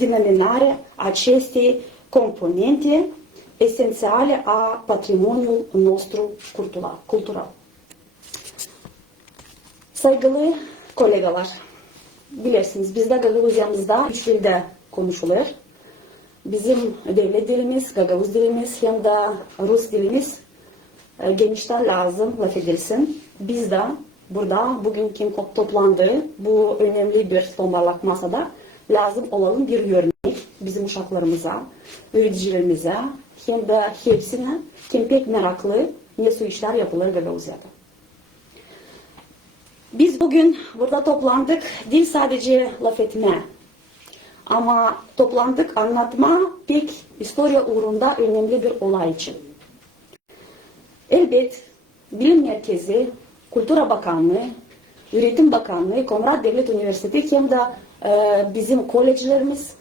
denominare acestei componente esențiale a patrimoniului nostru cultural. Saygılı kolegalar, bilirsiniz bizde Gagavuz'da 3 dilde konuşulur. Bizim devlet dilimiz, Gagavuz dilimiz hem de Rus dilimiz genişten lazım laf edilsin. Biz de burada bugünkü toplandığı bu önemli bir tombalak masada lazım olalım bir örnek bizim uşaklarımıza, öğreticilerimize hem de hepsine kim pek meraklı nasıl işler yapılır Gagavuz'da. Biz bugün burada toplandık değil sadece laf etme ama toplandık anlatma pek historia uğrunda önemli bir olay için. Elbet Bilim Merkezi, Kültür Bakanlığı, Üretim Bakanlığı, Komrat Devlet Üniversitesi hem de bizim kolejlerimiz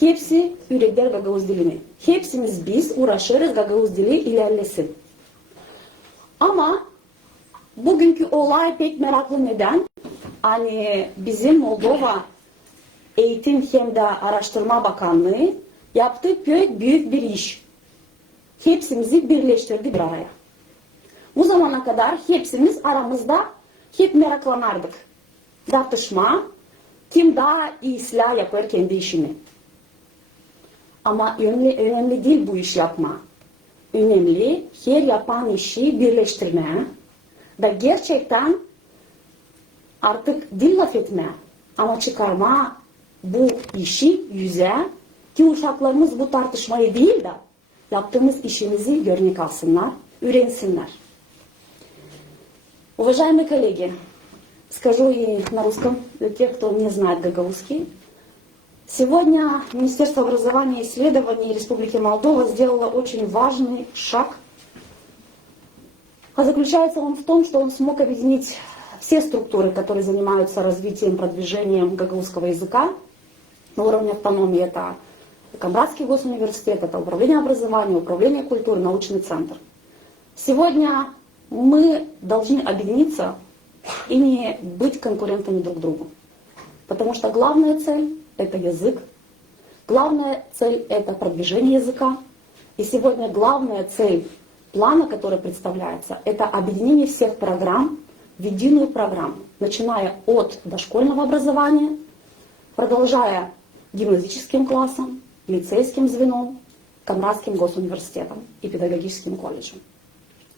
hepsi üretler Gagavuz dilini. Hepsimiz biz uğraşırız Gagavuz dili ilerlesin. Ama bugünkü olay pek meraklı neden? Hani bizim Moldova Eğitim hem de Araştırma Bakanlığı yaptığı büyük bir iş. Hepsimizi birleştirdi bir araya. Bu zamana kadar hepsimiz aramızda hep meraklanardık. Tartışma, kim daha iyi silah yapar kendi işini. Ama önemli değil bu iş yapma. Önemli her yapan işi birleştirme ve gerçekten artık dil laf etme ama çıkarma bu işi yüze ki uşaklarımız bu tartışmayı değil de yaptığımız işimizi örnek alsınlar, öğrensinler. Уважаемые коллеги, скажу и на русском для тех, кто не знает гагаузский. Сегодня Министерство образования и исследований Республики Молдова сделало очень важный шаг. А заключается он в том, что он смог объединить все структуры, которые занимаются развитием, продвижением гагаузского языка на уровне автономии. Это Камбратский госуниверситет, это управление образования, управление культуры, научный центр. Сегодня мы должны объединиться и не быть конкурентами друг другу. Потому что главная цель – это язык, главная цель – это продвижение языка. И сегодня главная цель плана, который представляется, это объединение всех программ в единую программу, начиная от дошкольного образования, продолжая гимназическим классом, лицейским звеном, Камбратским госуниверситетом и педагогическим колледжем.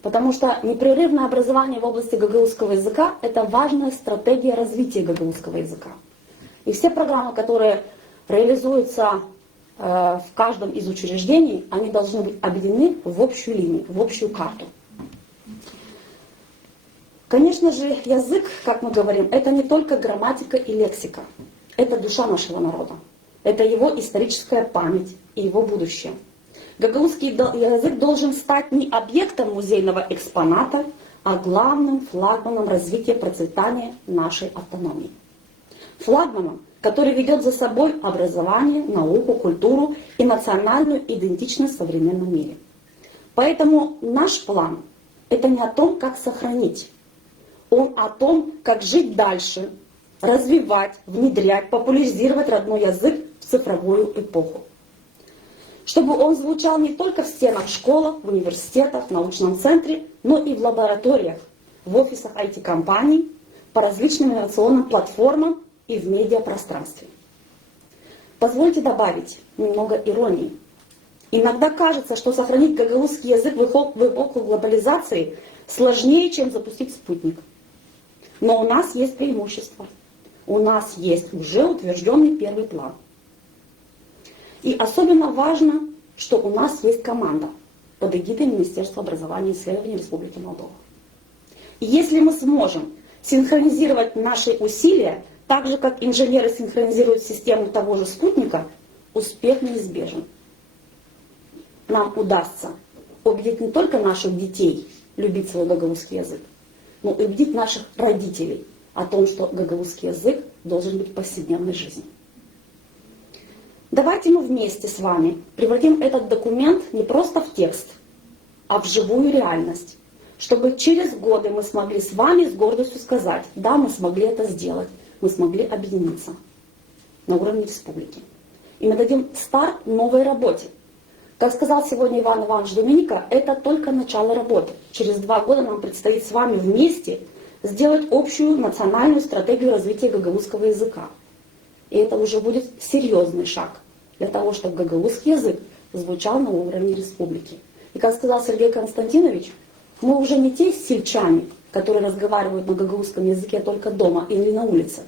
Потому что непрерывное образование в области гагаузского языка – это важная стратегия развития гагаузского языка. И все программы, которые реализуются в каждом из учреждений, они должны быть объединены в общую линию, в общую карту. Конечно же, язык, как мы говорим, это не только грамматика и лексика. Это душа нашего народа. Это его историческая память и его будущее. Гагаузский язык должен стать не объектом музейного экспоната, а главным флагманом развития процветания нашей автономии. Флагманом, который ведет за собой образование, науку, культуру и национальную идентичность в современном мире. Поэтому наш план – это не о том, как сохранить. Он о том, как жить дальше, развивать, внедрять, популяризировать родной язык в цифровую эпоху. Чтобы он звучал не только в стенах школ, в университетах, в научном центре, но и в лабораториях, в офисах IT-компаний, по различным инновационным платформам и в медиапространстве. Позвольте добавить немного иронии. Иногда кажется, что сохранить гагаузский язык в эпоху глобализации сложнее, чем запустить спутник. Но у нас есть преимущество. У нас есть уже утвержденный первый план. И особенно важно, что у нас есть команда под эгидой Министерства образования и исследований Республики Молдова. И если мы сможем синхронизировать наши усилия, так же как инженеры синхронизируют систему того же спутника, успех неизбежен. Нам удастся убедить не только наших детей любить свой гагаузский язык, но и убедить наших родителей о том, что гагаузский язык должен быть в повседневной жизни. Давайте мы вместе с вами превратим этот документ не просто в текст, а в живую реальность, чтобы через годы мы смогли с вами с гордостью сказать, да, мы смогли это сделать, мы смогли объединиться на уровне республики. и мы дадим старт новой работе. Как сказал сегодня Иван Иванович Доминика, это только начало работы. Через 2 года нам предстоит с вами вместе сделать общую национальную стратегию развития гагаузского языка. И это уже будет серьезный шаг для того, чтобы гагаузский язык звучал на уровне республики. И как сказал Сергей Константинович, мы уже не те сельчане, которые разговаривают на гагаузском языке только дома или на улице.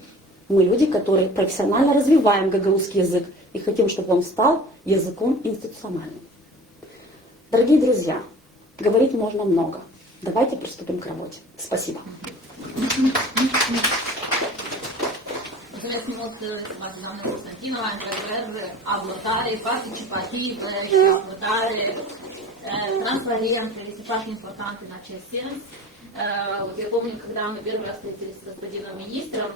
Мы люди, которые профессионально развиваем гагаузский язык и хотим, чтобы он стал языком институциональным. Дорогие друзья, говорить можно много. Давайте приступим к работе. Спасибо. Doamna Constantinova, într-adevăr, abordare participativă și abordare transparentă este foarte importantă în acest sens. Вот я помню, когда мы первый раз встретились с господином министром,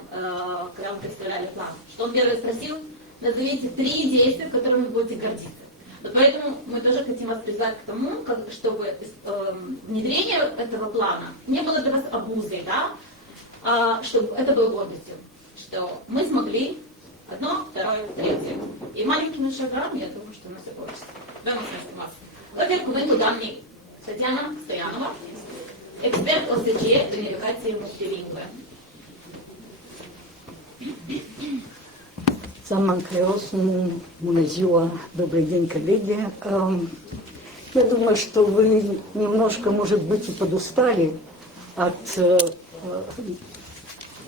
когда мы представляли план, что он первый спросил, назовите 3 действия, которыми вы будете гордиться. Вот поэтому мы тоже хотим вас призвать к тому, чтобы внедрение этого плана не было для вас обузой, да? Чтобы это было гордостью. Что мы смогли 1, 2, 3. И маленькими шагами, я думаю, что у нас все получится. Да, у нас информация. Во-первых, мы туда мне Татьяна Стоянова, эксперт ОСЧЕ коммуникации мультилингвы. Саман Клеос, Муназио, добрый день, коллеги. Я думаю, что вы немножко, может быть, и подустали от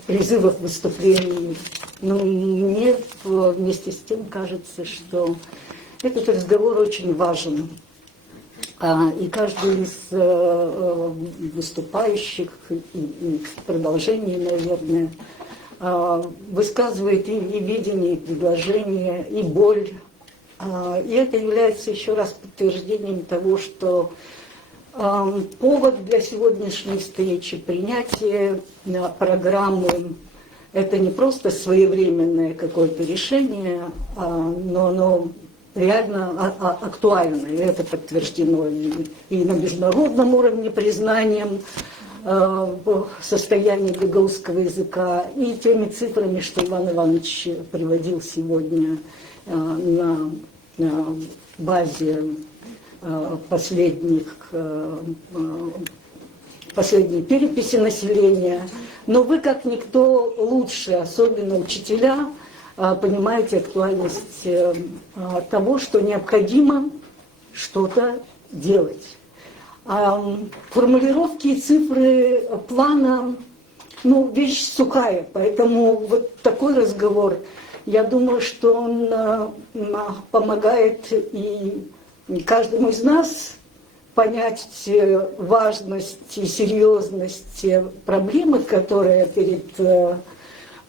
призывов выступлений. Но мне вместе с тем кажется, что этот разговор очень важен. И каждый из выступающих, и в продолжении, наверное, высказывает и видение, и предложение, и боль. И это является еще раз подтверждением того, что повод для сегодняшней встречи, принятие программы, это не просто своевременное какое-то решение, но оно реально актуально. И это подтверждено и на международном уровне признанием состояния гагаузского языка, и теми цифрами, что Иван Иванович приводил сегодня на базе последней переписи населения. Но вы, как никто лучше, особенно учителя, понимаете актуальность того, что необходимо что-то делать. Формулировки и цифры плана, вещь сухая, поэтому вот такой разговор, я думаю, что он помогает и каждому из нас понять важность и серьезность проблемы, которая перед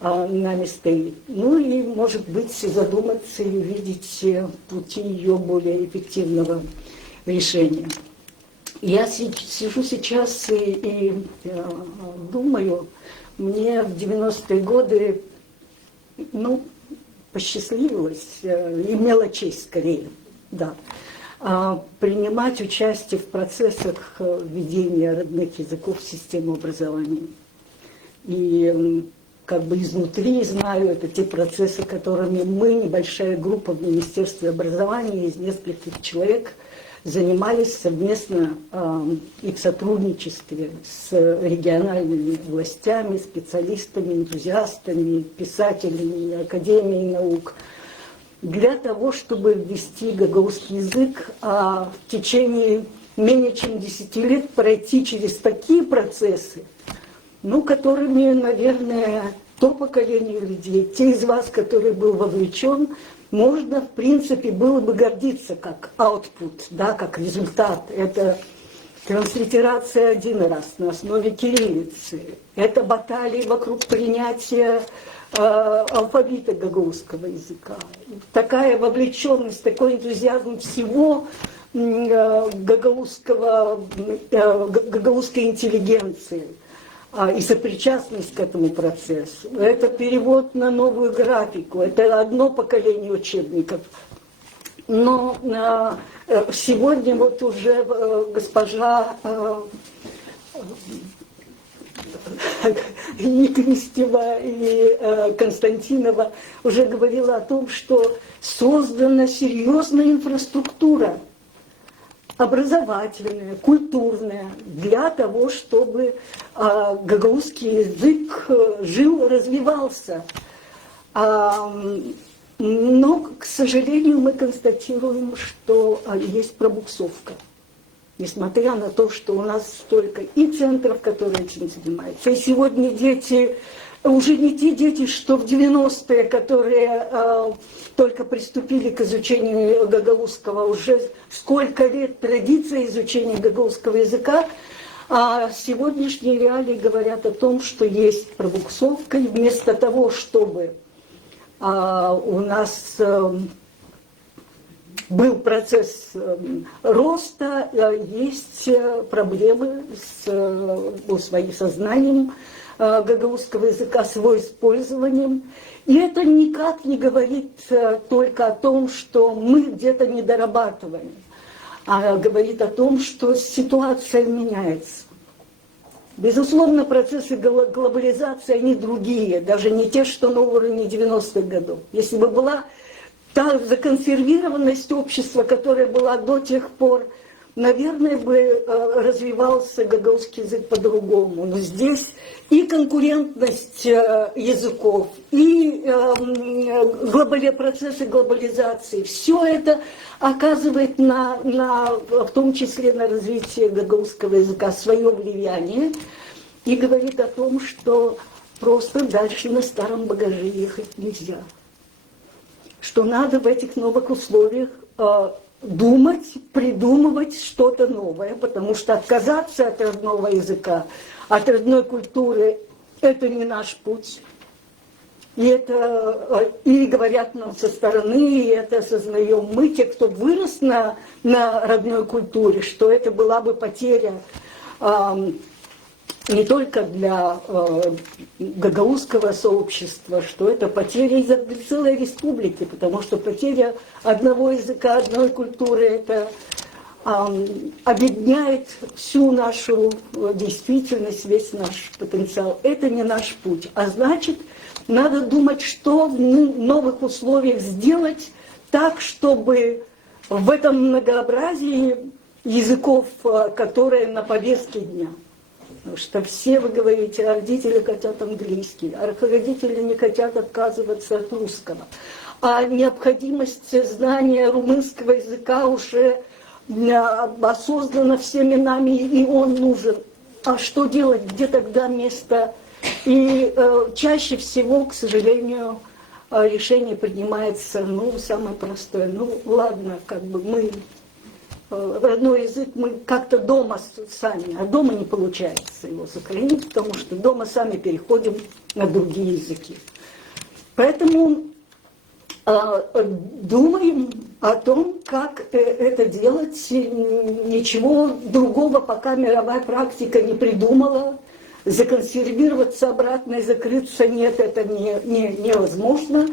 нами стоит. И, может быть, задуматься и увидеть пути ее более эффективного решения. Я сижу сейчас и думаю, мне в 90-е годы, посчастливилось, имела честь скорее, да, принимать участие в процессах введения родных языков в систему образования. И как бы изнутри знаю, это те процессы, которыми мы, небольшая группа в Министерстве образования из нескольких человек, занимались совместно и в сотрудничестве с региональными властями, специалистами, энтузиастами, писателями, академией наук, для того, чтобы ввести гагаузский язык, в течение менее чем 10 лет пройти через такие процессы, которыми, наверное, то поколение людей, те из вас, который был вовлечен, можно, в принципе, было бы гордиться как output, да, как результат. Это транслитерация один раз на основе кириллицы. Это баталии вокруг принятия алфавита гагаузского языка. Такая вовлеченность, такой энтузиазм всего гагаузской интеллигенции и сопричастность к этому процессу. Это перевод на новую графику, это одно поколение учебников. Но сегодня уже госпожа и Кнестева, и Константинова уже говорила о том, что создана серьезная инфраструктура образовательная, культурная, для того, чтобы гагаузский язык жил, развивался. Но, к сожалению, мы констатируем, что есть пробуксовка. Несмотря на то, что у нас столько и центров, которые этим занимаются. И сегодня дети, уже не те дети, что в 90-е, которые только приступили к изучению гагаузского, уже сколько лет традиции изучения гагаузского языка, а сегодняшние реалии говорят о том, что есть пробуксовка, и вместо того, чтобы у нас был процесс роста, есть проблемы с своим сознанием гагаузского языка, с его использованием. И это никак не говорит только о том, что мы где-то не дорабатываем, а говорит о том, что ситуация меняется. Безусловно, процессы глобализации, они другие, даже не те, что на уровне 90-х годов. Если бы была та законсервированность общества, которая была до тех пор, наверное, бы развивался гагаузский язык по-другому. Но здесь и конкурентность языков, и процессы глобализации, все это оказывает в том числе на развитие гагаузского языка свое влияние и говорит о том, что просто дальше на старом багаже ехать нельзя. Что надо в этих новых условиях думать, придумывать что-то новое, потому что отказаться от родного языка, от родной культуры – это не наш путь. И говорят нам со стороны, и это осознаем мы, те, кто вырос на родной культуре, что это была бы потеря не только для гагаузского сообщества, что это потеря для целой республики, потому что потеря одного языка, одной культуры, это объединяет всю нашу действительность, весь наш потенциал. Это не наш путь. А значит, надо думать, что в новых условиях сделать так, чтобы в этом многообразии языков, которые на повестке дня. Потому что все, вы говорите, родители хотят английский, а родители не хотят отказываться от русского. А необходимость знания румынского языка уже осознана всеми нами, и он нужен. А что делать, где тогда место? И чаще всего, к сожалению, решение принимается, самое простое. Ладно, мы родной язык мы как-то дома сами, а дома не получается его сохранить, потому что дома сами переходим на другие языки. Поэтому думаем о том, как это делать. Ничего другого пока мировая практика не придумала. Законсервироваться обратно и закрыться нет, это невозможно.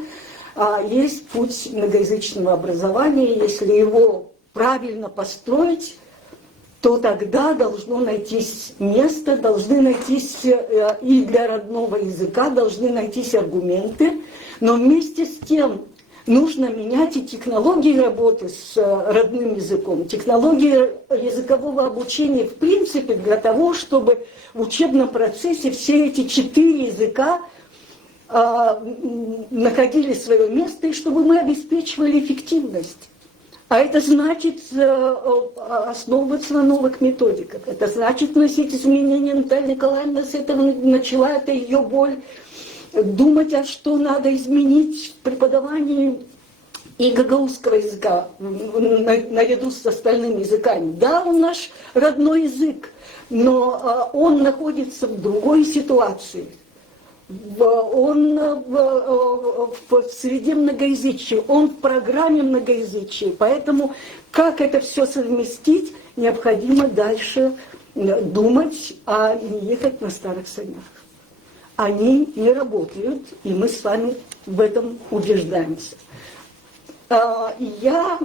Есть путь многоязычного образования, если его правильно построить, то тогда должно найтись место, должны найтись и для родного языка, должны найтись аргументы, но вместе с тем нужно менять и технологии работы с родным языком, технологии языкового обучения в принципе для того, чтобы в учебном процессе все эти 4 языка находили свое место и чтобы мы обеспечивали эффективность. А это значит основываться на новых методиках. Это значит вносить изменения. Наталья Николаевна с этого начала, это ее боль. Думать, а что надо изменить в преподавании и гагаузского языка наряду с остальными языками. Да, он наш родной язык, но он находится в другой ситуации. Он в среде многоязычия, он в программе многоязычия. Поэтому как это все совместить, необходимо дальше думать, а не ехать на старых санях. Они не работают, и мы с вами в этом убеждаемся. Я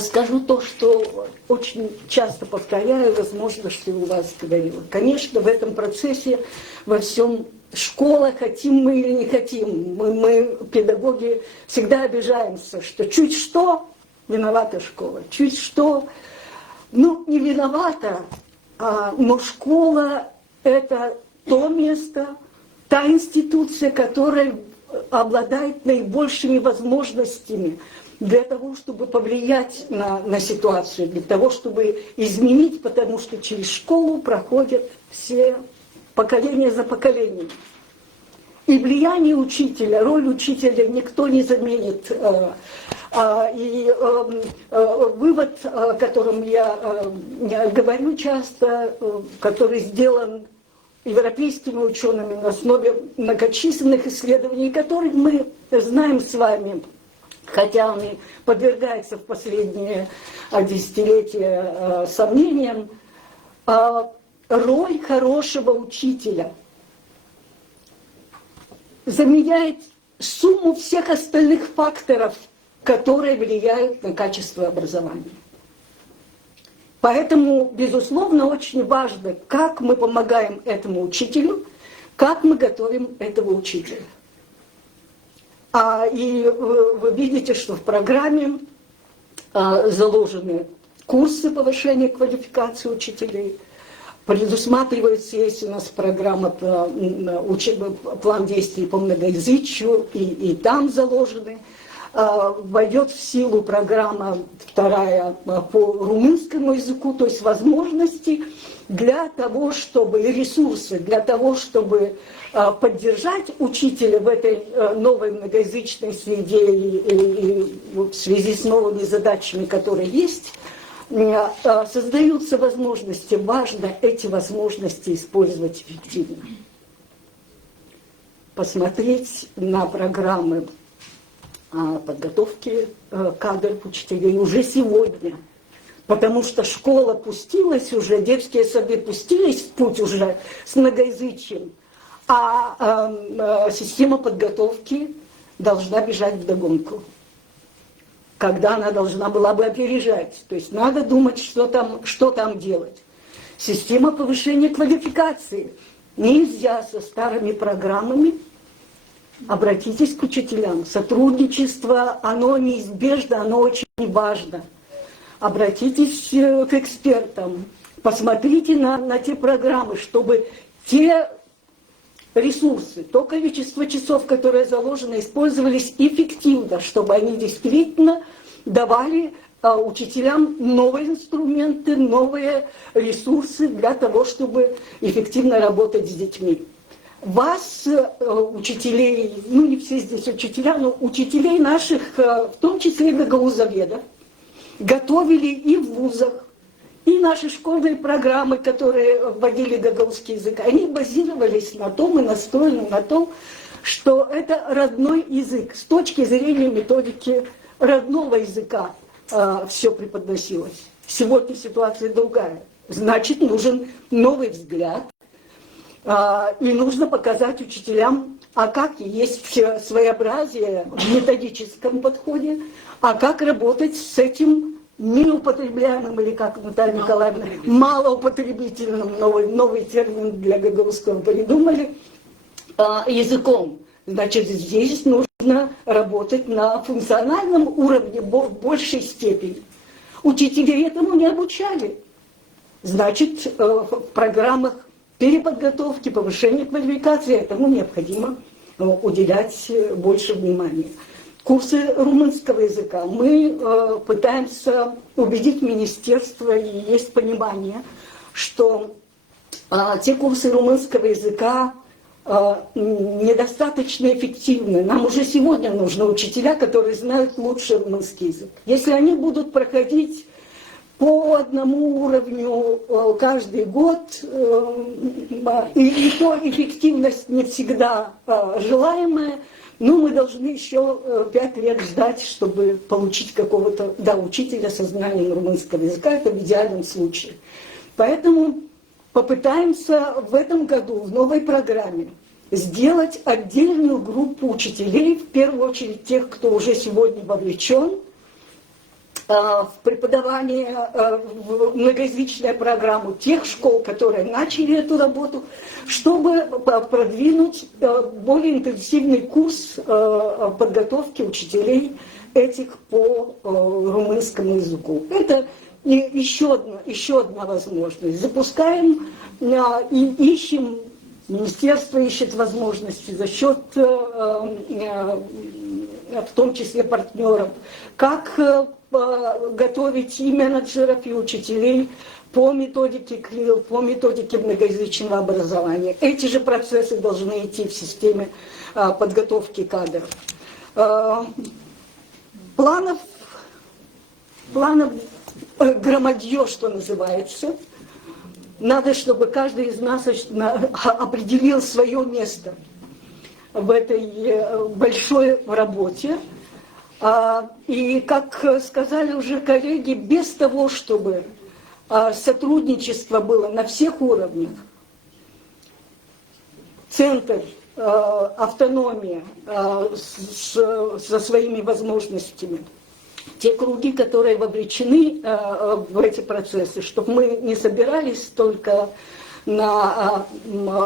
скажу то, что очень часто повторяю, возможно, что у вас говорила. Конечно, в этом процессе во всем школа, хотим мы или не хотим, мы педагоги, всегда обижаемся, что чуть что виновата школа, чуть что, ну, не виновата, но школа – это то место, та институция, которая обладает наибольшими возможностями для того, чтобы повлиять на ситуацию, для того, чтобы изменить, потому что через школу проходят все поколения за поколением. И влияние учителя, роль учителя никто не заменит. И вывод, о котором я говорю часто, который сделан европейскими учеными на основе многочисленных исследований, которых мы знаем с вами, хотя он и подвергается в последние десятилетия сомнениям, роль хорошего учителя заменяет сумму всех остальных факторов, которые влияют на качество образования. Поэтому, безусловно, очень важно, как мы помогаем этому учителю, как мы готовим этого учителя. И вы видите, что в программе заложены курсы повышения квалификации учителей. Предусматривается, есть у нас программа, план действий по многоязычию, и там заложены. Войдет в силу программа вторая по румынскому языку, то есть возможности для того, чтобы, и ресурсы для того, чтобы поддержать учителя в этой новой многоязычной среде и в связи с новыми задачами, которые есть, создаются возможности. Важно эти возможности использовать эффективно. Посмотреть на программы подготовки кадров учителей уже сегодня. Потому что школа пустилась уже, детские сады пустились в путь уже с многоязычием, а система подготовки должна бежать вдогонку, когда она должна была бы опережать. То есть надо думать, что там делать. Система повышения квалификации. Нельзя со старыми программами. Обратитесь к учителям. Сотрудничество, оно неизбежно, оно очень важно. Обратитесь к экспертам. Посмотрите на те программы, чтобы те ресурсы, то количество часов, которые заложены, использовались эффективно, чтобы они действительно давали учителям новые инструменты, новые ресурсы для того, чтобы эффективно работать с детьми. Вас, учителей, ну не все здесь учителя, но учителей наших, в том числе гагаузоведов, готовили и в вузах, и наши школьные программы, которые вводили гагаузский язык, они базировались на том и настроены на том, что это родной язык. С точки зрения методики родного языка все преподносилось. Сегодня ситуация другая. Значит, нужен новый взгляд. И нужно показать учителям, как есть своеобразие в методическом подходе, а как работать с этим неупотребляемым, или как Наталья Николаевна, малоупотребительным, новый термин для гагаузского придумали, языком. Значит, здесь нужно работать на функциональном уровне в большей степени. Учителей этому не обучали. Значит, в программах переподготовки, повышения квалификации этому необходимо уделять больше внимания. Курсы румынского языка. Мы пытаемся убедить министерство, и есть понимание, что те курсы румынского языка недостаточно эффективны. Нам уже сегодня нужны учителя, которые знают лучше румынский язык. Если они будут проходить по одному уровню каждый год, и то эффективность не всегда желаемая, но мы должны еще 5 лет ждать, чтобы получить какого-то учителя со знанием румынского языка, это в идеальном случае. Поэтому попытаемся в этом году, в новой программе, сделать отдельную группу учителей, в первую очередь тех, кто уже сегодня вовлечен, в преподавание в многоязычную программу тех школ, которые начали эту работу, чтобы продвинуть более интенсивный курс подготовки учителей этих по румынскому языку. Это еще одна возможность. Запускаем и ищем, министерство ищет возможности за счет, в том числе, партнеров, как готовить и менеджеров, и учителей по методике КРИЛ, по методике многоязычного образования. Эти же процессы должны идти в системе подготовки кадров. Планов громадье, что называется. Надо, чтобы каждый из нас определил свое место в этой большой работе. И, как сказали уже коллеги, без того, чтобы сотрудничество было на всех уровнях, центр, автономия со своими возможностями, те круги, которые вовлечены в эти процессы, чтобы мы не собирались только на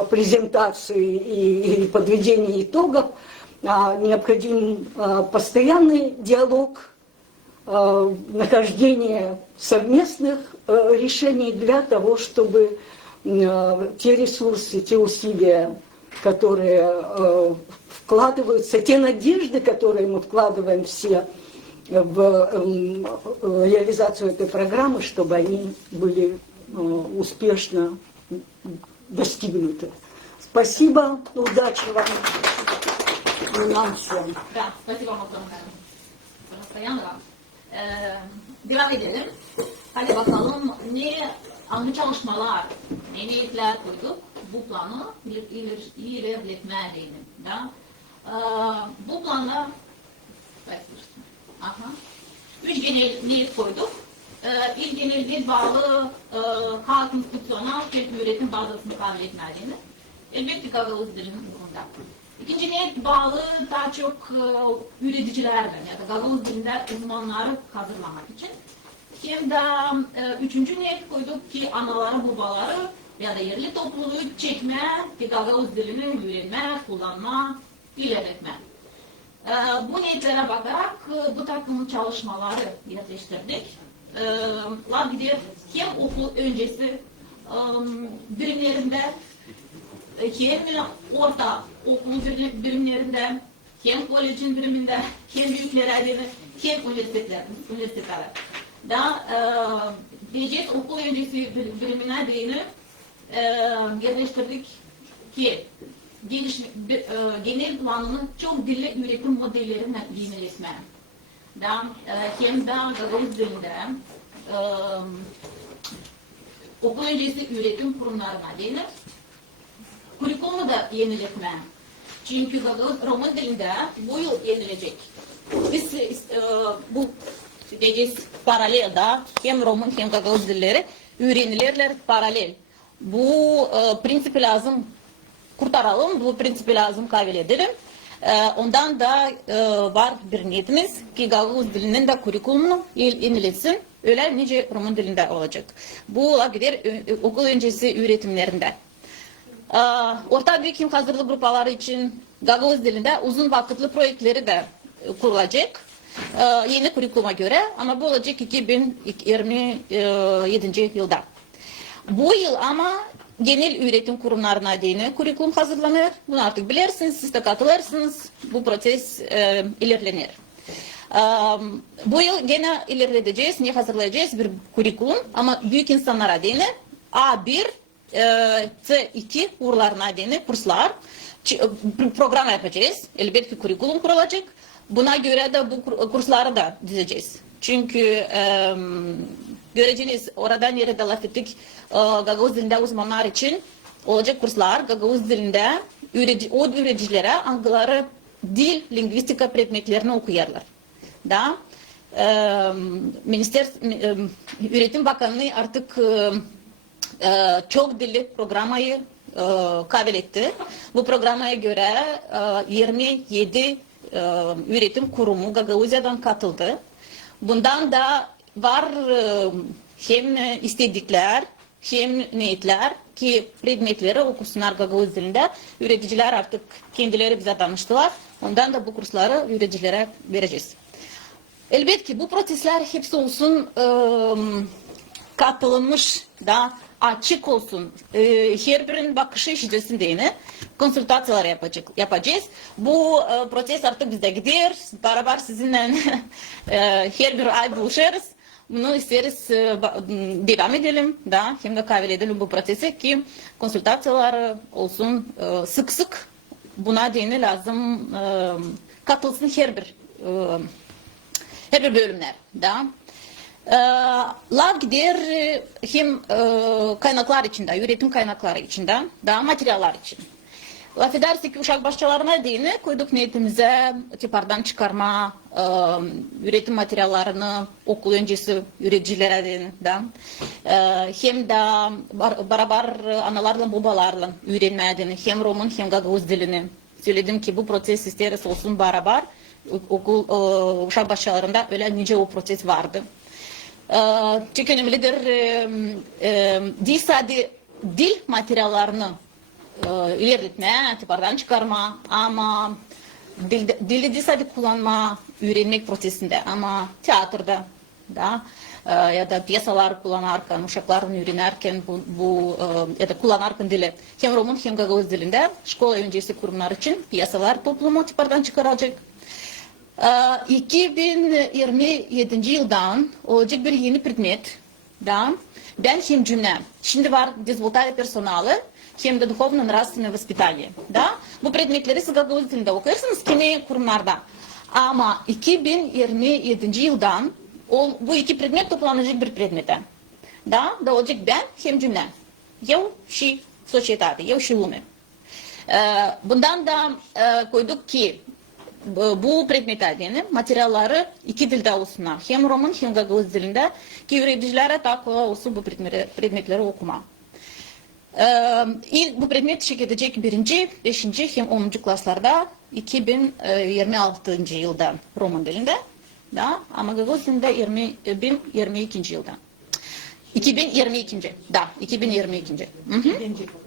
презентации и подведении итогов, необходим постоянный диалог, нахождение совместных решений для того, чтобы те ресурсы, те усилия, которые вкладываются, те надежды, которые мы вкладываем все в реализацию этой программы, чтобы они были успешно достигнуты. Спасибо, удачи вам и нам всем. Да, спасибо вам. Devam edelim. Hadi bakalım hangi çalışmalar, ne niyetler koyduk bu planı ilerletmeliyiz. Bu planla üç genel niyet koyduk. İlk genel niyet bağlı halk institusyonel köklü üretim bazasını kabul etmeliyiz. Elbette kavga dilinin durumunda. İkinci niyet bağlı daha çok üreticilerden ya da Gagavuz dilinde uzmanları hazırlamak için. Hem de üçüncü niyet koyduk ki anaları, babaları ya da yerli topluluğu çekme ki Gagavuz dilini öğrenme, kullanma, ilerletme. Bu niyetlere bakarak bu takım çalışmaları gerçekleştirdik. Labide hem okul öncesi birimlerinde hem orta okul birimlerinde, hem kolejin biriminde, hem büyükler adını, hem üniversitelerde. Diyeceğiz okul öncesi birimine değinip gerçekleştirdik ki genel planını çok dilli üretim modellerine yenileşme. Hem de Gagavuz dilinde okul öncesi üretim kurumlarına değinip kurikulumu da yeniletme. Çünkü Gagavuz Roman dilinde bu yıl yenilecek. Biz bu diyeceğiz paralelde hem Roman hem Gagavuz dilleri öğrenilirler paralel. Bu prensibi lazım kurtaralım, bu prensibi lazım kabul edelim. Ondan da var bir niyetimiz ki Gagavuz dilinin de kurikulumunu yeniletsin. Öyle nice Roman dilinde olacak. Bu olabilir okul öncesi üretimlerinde. Orta birikim hazırlık grupları için Gagavuz dilinde uzun vakitli projeleri de kurulacak. Yeni kurikuluma göre ama bu olacak 2027 yılda. Bu yıl ama genel üretim kurumlarına değine kurikulum hazırlanır. Bunu artık bilirsiniz, siz de katılırsınız. Bu proses ilerlenir. Bu yıl gene ilerleteceğiz, ne hazırlayacağız bir kurikulum ama büyük insanlara değine A1, C2 uğurlarına değine kurslar, program yapacağız. Elbette ki kurikulum kurulacak. Buna göre de bu kursları da dizeceğiz. Çünkü göreceğiniz oradan yere de laf ettik. Gagavuz dilinde uzmanlar için olacak kurslar. Gagavuz dilinde o üreticilere hangileri dil, lingvistika predmetlerini okuyarlar. Üretim Bakanlığı artık çok dilli programayı kabul etti. Bu programaya göre 27 üretim kurumu Gagavuzya'dan katıldı. Bundan da var hem istedikler hem niyetler ki predmetleri okusunlar Gagavuz dilinde. Üreticiler artık kendileri bize danıştılar. Ondan da bu kursları üreticilere vereceğiz. Elbette ki bu prosesler hepsi olsun katılınmış da açık olsun. Her birinin bakışı işitesinde yine konsultasyalar yapacağız. Bu proses artık bizde gider. Beraber sizinle her bir ay buluşuruz. Bunu isteriz devam edelim da hem de kahve edelim bu prosesi ki konsultasyalar olsun sık sık buna değine lazım katılsın her bir bölümler da. Lav gider hem kaynaklar içinde, üretim kaynakları içinde da materyaller için. Laf edersek ki uşak başçalarına değine koyduk niyetimize tipardan çıkarma üretim materyallerini okul öncesi üreticilere değine da. Hem de beraber analarla babalarla öğrenmeye değine hem Roman hem Gagavuz dilini. Söyledim ki bu proses isteriz olsun beraber okul uşak başçalarında öyle nice o proses vardı. Çok önemlidir dil materyallerini ilerletme, tipardan çıkarma ama dili dil kullanma, öğrenmek prosesinde ama tiyatroda da ya da piyasalar kullanırken, uşakların öğrenirken bu ya da kullanırken dili hem Roman hem Gagavuz dilinde şkola öncesi kurumlar için piyasalar toplumu tipardan çıkaracak. 2027 yıldan olacak bir yeni predmet da ben hem cümle. Şimdi var dizvoltaya personalı hem de духовно нравственное воспитание. Da bu predmetleri siz Gagavuz dilinde okuyorsunuz kimi kurumlarda. Ama 2027 yıldan bu iki predmet toplanacak bir predmete. Da olacak ben hem cümle. Eu și societate, eu și lume. Bundan da koyduk ki bu predmetler yani materyalları iki dilde olsunlar. Hem Roman hem Gagavuz dilinde ki üreticilere daha kolay olsun bu predmetleri okuma. Bu predmet çekilecek 1. 5. hem 10. klaslarda 2026 yılda Roman dilinde da ama Gagavuz dilinde 2022 yılda. 2022. Da 2022.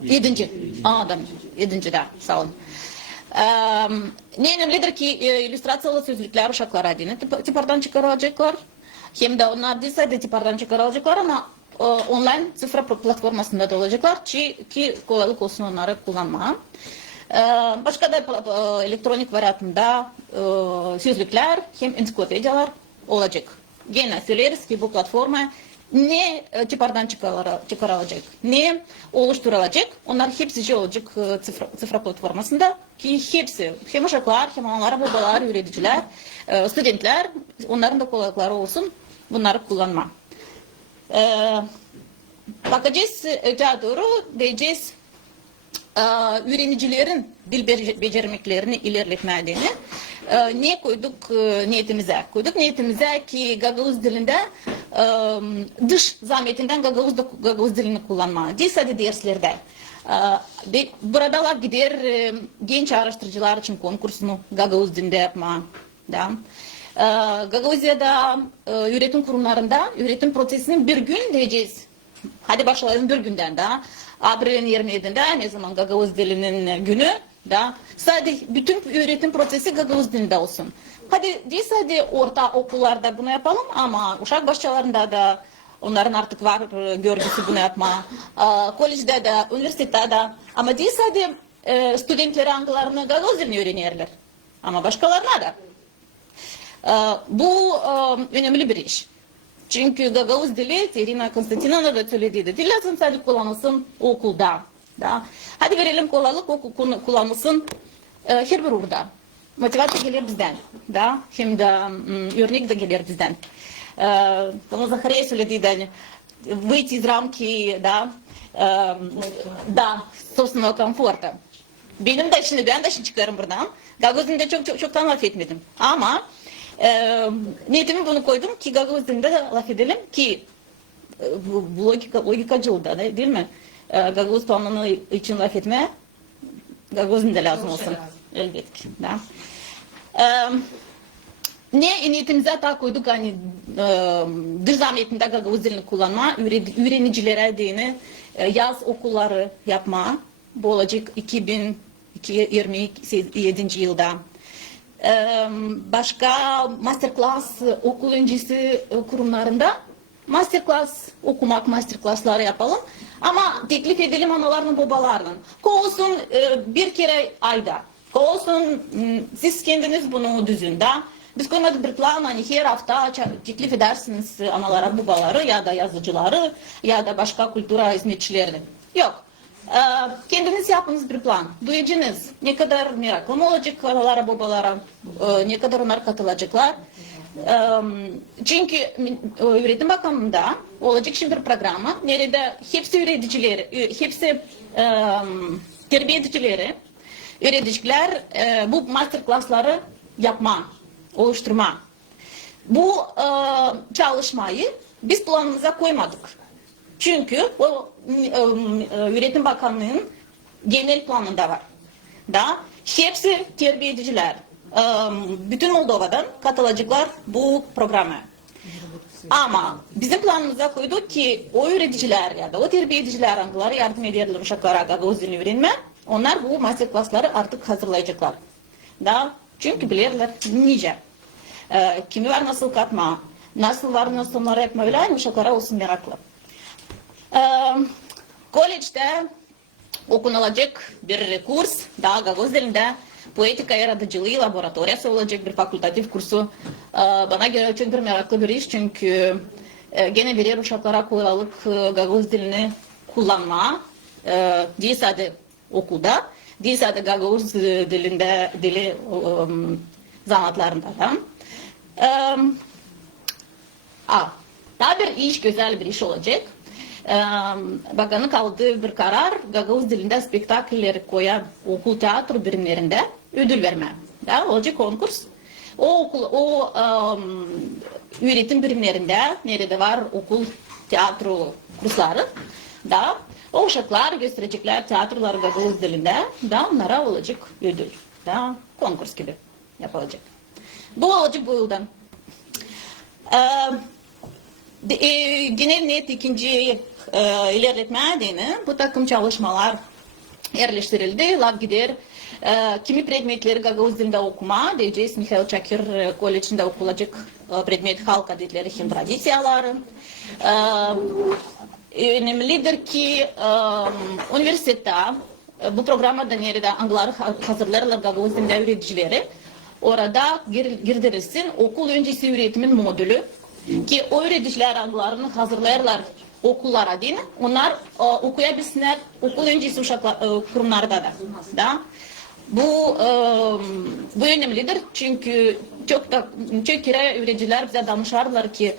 7. Adam 7. da sağ olun. Ne önemlidir ki illüstrasyonlu sözlükler uşaklara adına tipardan çıkarılacaklar. Hem de onlar değilse de tipardan çıkarılacaklar ama online sıfır platformasında da olacaklar ki kolaylık olsun onları kullanma. Başka da elektronik varyantında sözlükler hem ensiklopediyalar olacak. Gene söyleriz ki bu platforma ne tipardan çıkarılacak, ne oluşturulacak, onlar hepsi olacak sıfır platformasında ki hepsi hem uşaklar hem onlara babalar, üreticiler, studentler onların da kolaylıkları olsun bunları kullanma. Bakacağız daha doğru diyeceğiz öğrenicilerin dil becermeklerini ilerletmediğini ne koyduk niyetimize? Koyduk niyetimize ki Gagavuz dilinde dış zahmetinden Gagavuz dilini kullanma. Dil sadece derslerde. Burada gider genç araştırıcılar için konkursunu Gagavuz dilinde yapma. Da. Gagavuzya'da üretim kurumlarında üretim prosesinin bir gün diyeceğiz. Hadi başlayalım bir günden daha. Abrel'in 27'inde ne zaman Gagavuz dilinin günü da sadece bütün üretim prosesi Gagavuz dilinde olsun. Hadi değil sadece orta okullarda bunu yapalım ama uşak başçalarında da onların artık var görgüsü bunu yapma. Kolejde de, üniversitede de ama değil sadece studentleri anılarını Gagavuz dilini öğrenirler. Ama başkalarına da. Bu önemli bir iş. Çünkü Gagavuz dili, Irina Konstantinovna da söylediği dil lazım sadece kullanılsın okulda. Da. Hadi verelim kolaylık okul kullanılsın her bir orada. Motivasyon gelir bizden. Da. Hem de örnek de gelir bizden. Ama Zaharya söylediği de выйти из рамки da, собственного комфорта. Ben de şimdi çıkarım buradan. Gagavuz dilinde çoktan laf etmedim. Ama niyetimi bunu koydum ki Gagavuz dilinde laf edelim ki bu logikacıl da değil mi? Gagavuz puanını için laf etmeye Gagavuz dilinde lazım olsun. Elbette ki. Da. ne niyetimize hata koyduk hani dış zamiyetinde Gagavuz dilini kullanma, öğrenicilere dini yaz okulları yapma. Bu olacak 2027 yılda. Başka masterclass okul öncesi kurumlarında masterclass okumak, masterclassları yapalım. Ama teklif edelim analarının babalarının. Olsun bir kere ayda. Olsun siz kendiniz bunu düzün. Biz koymadık bir plan, hani her hafta teklif edersiniz analara, babaları ya da yazıcıları ya da başka kültüra hizmetçilerini. Yok. Kendiniz yapınız bir plan. Duyacaksınız ne kadar meraklı mı olacak analara, babalara, ne kadar onlar katılacaklar. Çünkü öğretim bakımında olacak şimdi bir programı nerede hepsi öğreticileri, hepsi terbiye edicileri, öğreticiler bu masterclassları yapma, oluşturma. Bu çalışmayı biz planımıza koymadık. Çünkü o Öğretim Bakanlığı'nın genel planında var. Hepsi terbiye ediciler. Bütün Moldova'dan katılacaklar bu programa. Ama bizim planımıza koyduk ki o öğreticiler ya da o terbiye ediciler hangileri yardım ederler uşaklara Gagavuz dilini öğrenme. Onlar bu masterclassları artık hazırlayacaklar. Çünkü bilirler nice. Kimi var nasıl katma, nasıl var nasıl onları yapma öyle uşaklara olsun meraklı. Kolejde okunulacak bir kurs Gagavuz dilinde poetika yaratıcılığı laboratoriyası olacak bir fakultatif kursu. Bana göre çok bir meraklı bir iş çünkü gene birer uşaklara kolaylık Gagavuz dilini kullanma. Değil sadece okulda, değil sadece Gagavuz dili zanatlarında da. Daha bir iş, güzel bir iş olacak. Bakanlık aldığı bir karar Gagavuz dilinde spektakülleri koyan okul tiyatro birimlerinde ödül verme. Olacak konkurs. O öğretim birimlerinde nerede var okul tiyatro kursları o uşaklar gösterecekler tiyatroları Gagavuz dilinde onlara olacak ödül. Konkurs gibi yapılacak. Bu olacak bu yıldan. Genel niyet ikinci ilerletme adına bu takım çalışmalar yerleştirildi. Lav gider kimi predmetleri Gagavuz dilinde okuma diyeceğiz. Mikhail Çakır Koleji'nde okulacak predmet halk adetleri hem tradisiyaları. Önemlidir ki üniversitede bu programda nerede angıları hazırlarlar Gagavuz dilinde öğreticileri. Orada girdirilsin okul öncesi öğretimin modülü. Ki o öğreticiler angılarını hazırlarlar okullara değil mi? Onlar okuyabilsinler okul öncesi kurumlarda da. Bu önemlidir çünkü çok kere öğreticiler bize danışarlar ki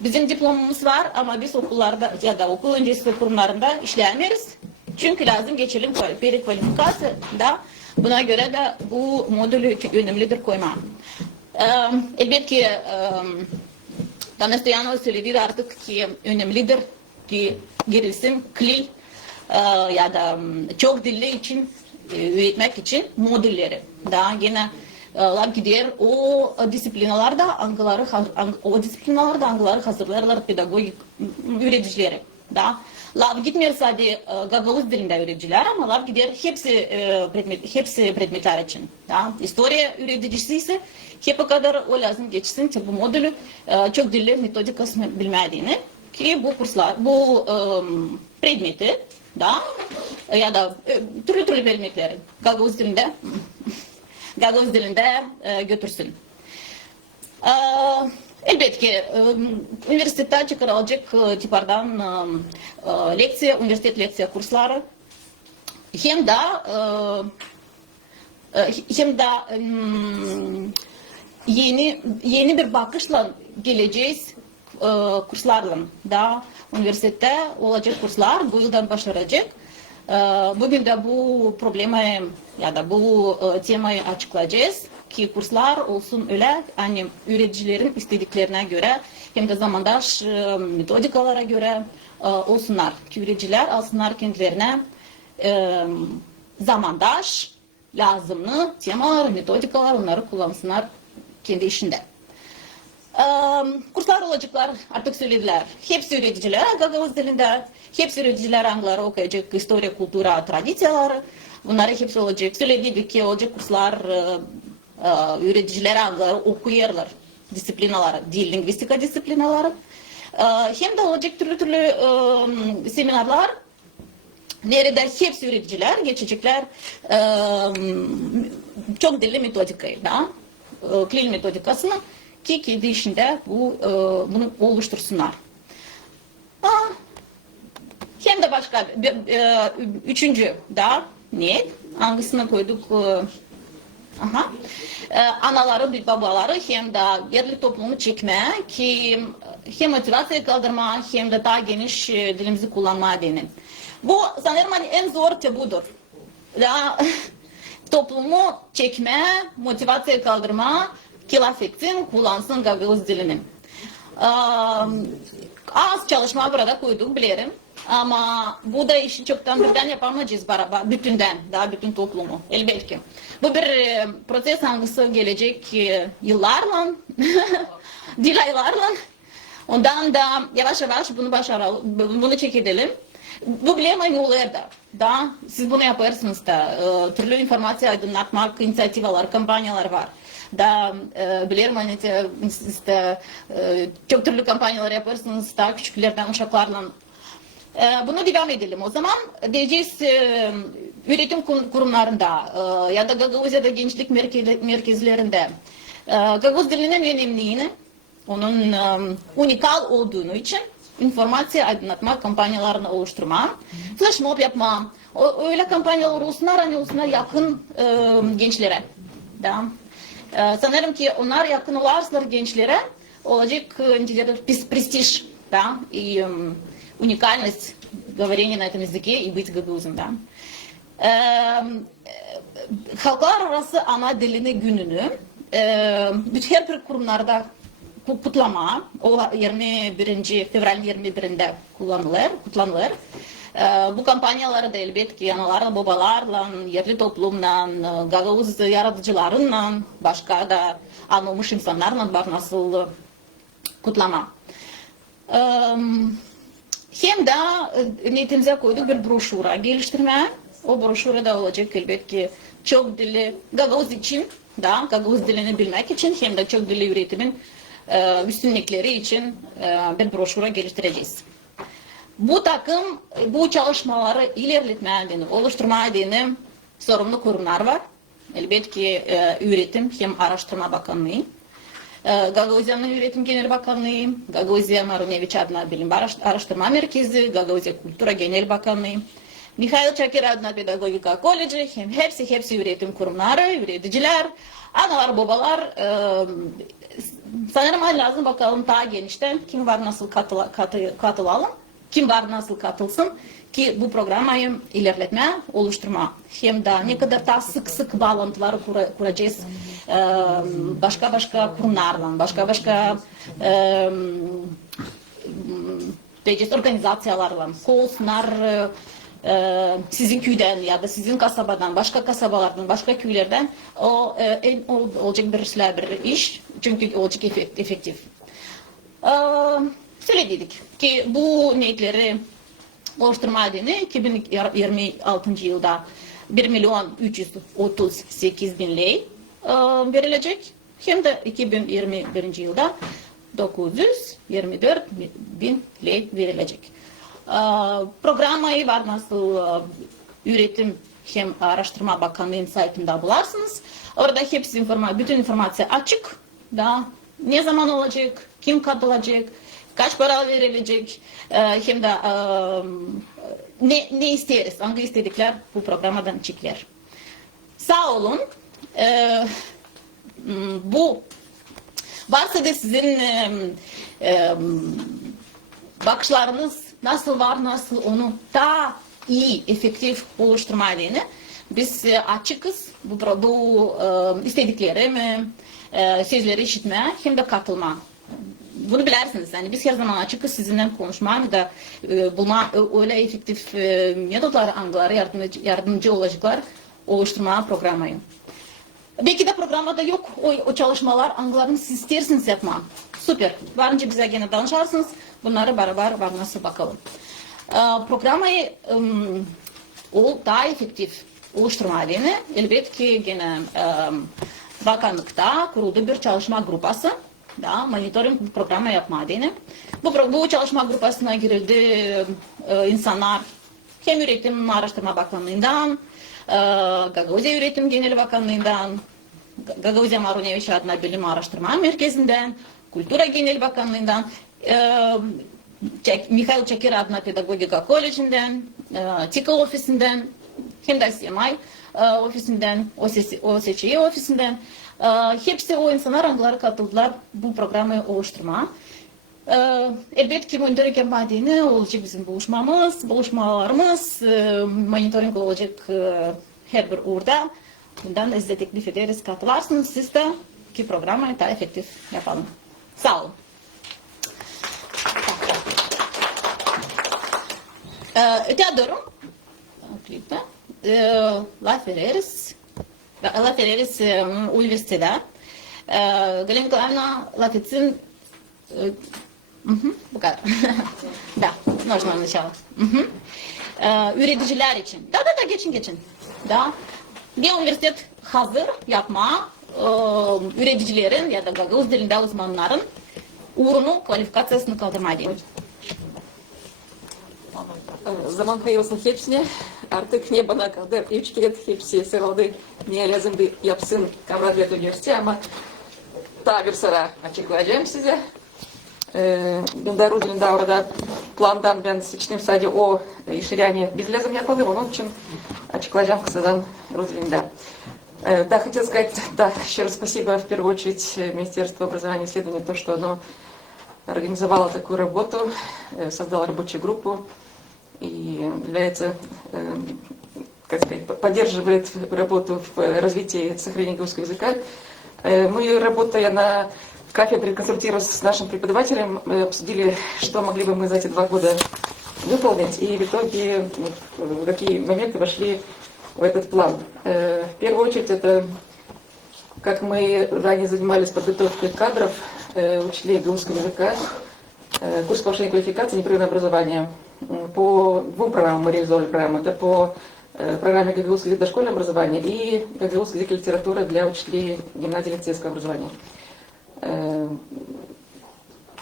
bizim diplomamız var ama biz okullarda ya da okul öncesi kurumlarında işleyemeyiz. Çünkü lazım geçelim bir kualifikasyon da buna göre de bu modülü önemlidir koyma. Elbette ki Danastoyanova söyledi artık ki önemlidir ki girilsin klil ya da çok dilli için öğretmek için modülleri. Yine gider o disiplinalarda angıları hazırlarlar pedagogik öğreticileri. Lav gitmiyor sadece Gagavuz dilinde öğreticiler ama lav gider hepsi predmetler için. İstoria öğreticisi ise hep kadar o lazım geçsin ki bu modülü çok dilli metodikasını bilmediğini ki bu kurslar, bu predmeti ya da türlü predmetleri Gagavuz dilinde götürsün. Elbette ki üniversiteden çıkarılacak tipardan üniversitet leksiya kursları hem de yeni bir bakışla geleceğiz kurslarla üniversitede olacak kurslar bu yıldan başlayacak. Bugün de bu problemi ya da bu temayı açıklayacağız ki kurslar olsun öyle hani öğreticilerin istediklerine göre hem de zamandaş metodikalara göre olsunlar ki öğreticiler alsınlar kendilerine zamandaş lazımlı temalar, metodikalar onları kullansınlar kendi işinde. Kurslar olacaklar artık söylediler. Hepsi öğreticiler Gagavuz dilinde, hepsi öğreticiler Angları okuyacak, historia, kultura, tradisyaları. Bunları hepsi olacak. Söyledik ki olacak kurslar öğreticiler Angları okuyarlar. Disiplinaları, dil, lingvistika disiplinaları. Hem de olacak türlü seminarlar. Nerede hepsi öğreticiler geçecekler çok dilli metodikayı da, klil metodikasını ki kendi işinde bunu oluştursunlar. Hem de başka üçüncü da ne? Hangisine koyduk? Anaları, babaları hem de yerli toplumu çekme ki hem motivasyon kaldırma hem de daha geniş dilimizi kullanma denin. Bu sanırım en zor budur. Toplumu çekme, motivasyon kaldırma, ki laf etsin, kullansın Gagavuz dilini. Az çalışma burada koyduk bilirim. Ama bu da işi çoktan birden yapamayacağız bütün toplumu elbette ki. Bu bir proses hangisi gelecek yıllarla, dil aylarla. Ondan da yavaş yavaş bunu çekelim. Bu bileme yolları da siz bunu yaparsınız da türlü informasya aydınlatmak inisiyatifalar, kampanyalar var. Da bilirim siz de çok türlü kampanyalar yaparsınız da küçüklerden uşaklarla. Bunu devam edelim. O zaman diyeceğiz üretim kurumlarında ya da Gagavuzya'da gençlik merkezlerinde Gagavuz dilinin önemliliğini, onun unikal olduğunu için informasya aydınlatma kampanyalarını oluşturma, flash mob yapma, öyle kampanyalar olsunlar yakın gençlere. Da. Sanırım ki onlar yakın olarsalar gençlere olacak prestij, да, и уникальность говорения на этом языке и быть гагаузом. Да. Halklar arası ana dilini gününü her bir kurumlarda kutlama, o 21. Fevral 21'inde kutlanılır. Bu kampanyaları da elbette ki analarla, babalarla, yerli toplumla, Gagavuz yaratıcılarıyla, başka da anılmış insanlarla var nasıl kutlama. Hem de niyetimize koyduk bir broşura geliştirme. O broşurada olacak elbette ki çok dilli Gagavuz için, da Gagavuz dilini bilmek için hem de çok dilli üretimin üstünlükleri için bir broşura geliştireceğiz. Bu çalışmaları ilerletme adına, oluşturma adına sorumlu kurumlar var. Elbette ki üretim hem araştırma bakanlığı, Gagavuzya'nın Üretim Genel Bakanlığı, Gagavuzya Maruneviç adına Bilim Araştırma Merkezi, Gagavuzya Kultura Genel Bakanlığı, Mikhail Çakir adına Pedagogika Koleji, hem hepsi üretim kurumları, üreticiler, analar, babalar. Sanırım lazım bakalım daha genişten kim var nasıl katılalım, kim var nasıl katılsın ki bu programı ilerletme, oluşturma. Hem de ne kadar daha sık bağlantıları kuracağız başka kurumlarla, başka organizasyonlarla, olsunlar sizin köyden ya da sizin kasabadan, başka kasabalardan, başka köylerden olacak bir iş. Çünkü olacak efektif. Söyledik ki bu niyetleri oluşturma adına 2026 yılda 1.338.000 lei verilecek. Hem de 2021 yılda 924.000 lei verilecek. Programı var nasıl üretim hem araştırma bakanlığının saytında bularsınız. Orada hepsi bütün informasya açık. Da ne zaman olacak, kim katılacak, kaç para verilecek, hem de ne isteriz, hangi istedikler bu programdan çıkar. Sağ olun. Bu varsa da sizin bakışlarınız nasıl var, nasıl onu daha iyi, efektif oluşturmalıyını biz açıkız bu istediklerimi, sözleri işitmeye hem de katılma. Bunu bilersiniz. Yani biz her zaman açıkız sizinle konuşmaya da bulma öyle efektif metotlar, angıları yardımcı olacaklar oluşturma programı. Belki de programda yok o çalışmalar anılarını siz istersiniz yapma. Süper. Varınca bize gene danışarsınız. Bunları beraber nasıl bakalım. Programı daha efektif oluşturma adına elbette ki gene bakanlıkta kuruldu bir çalışma grupası. Da, monitoring programı yapma adına. Bu çalışma grupasına girildi insanlar hem Üretim Araştırma Bakanlığı'ndan, Gagavuzya Üretim Genel Bakanlığı'ndan, Gagavuzya Maruneviç adına Bilim Araştırma Merkezi'nden, Kültüra Genel Bakanlığı'ndan, Mikhail Çakir adına Pedagogika Koleji'nden, TİKA ofisinden, hem de CMI ofisinden, OSCE ofisinden, hepsi o insanlar anıları katıldılar bu programı oluşturmaya. Elbette ki monitoring yapma adına olacak bizim buluşmalarımız, monitoring olacak her bir uğurda. Bundan size teklif ederiz, katılarsınız siz de ki programı daha efektif yapalım. Sağ olun. Öte doğru, klipte, La Ferreris Üniversitede, Galina Николаевна Латыцин, bu kadar. Da, нужно начало. Üreticiler için. Da, geçin. Da, bir üniversitet hazır yapma üreticilerin ya da Gagavuz dilinde uzmanların uğrunu kualifikasiyasını kaldırmayı. Zaman hayırlısın hepsine. Artık ne bana kadar 3 kere hepsi sıralı ne lazım yapsın Kavradiyat Üniversitesi ama daha bir sıra açıklayacağım size. Rudin'de orada plandan ben seçtim sadece o işleri biz lazım yapalım, onun için açıklayacağım kısadan Rudin'de. Да, хотел сказать, да, еще раз спасибо в первую очередь Министерству образования и исследований, то, что оно организовало такую работу, создало рабочую группу и является, как сказать, поддерживает работу в развитии и сохранении русского языка. Мы, работая на кафедре, консультируясь с нашим преподавателем, мы обсудили, что могли бы мы за эти 2 года выполнить, и в итоге какие моменты вошли в этот план. В первую очередь, это как мы ранее занимались подготовкой кадров, учителей русского языка, курс повышения квалификации, непрерывное образование. По 2 программам мы реализовали программу. Это по программе Гагаузского языка дошкольного образования и Гагаузский язык и литература для учителей гимназии лицейского образования.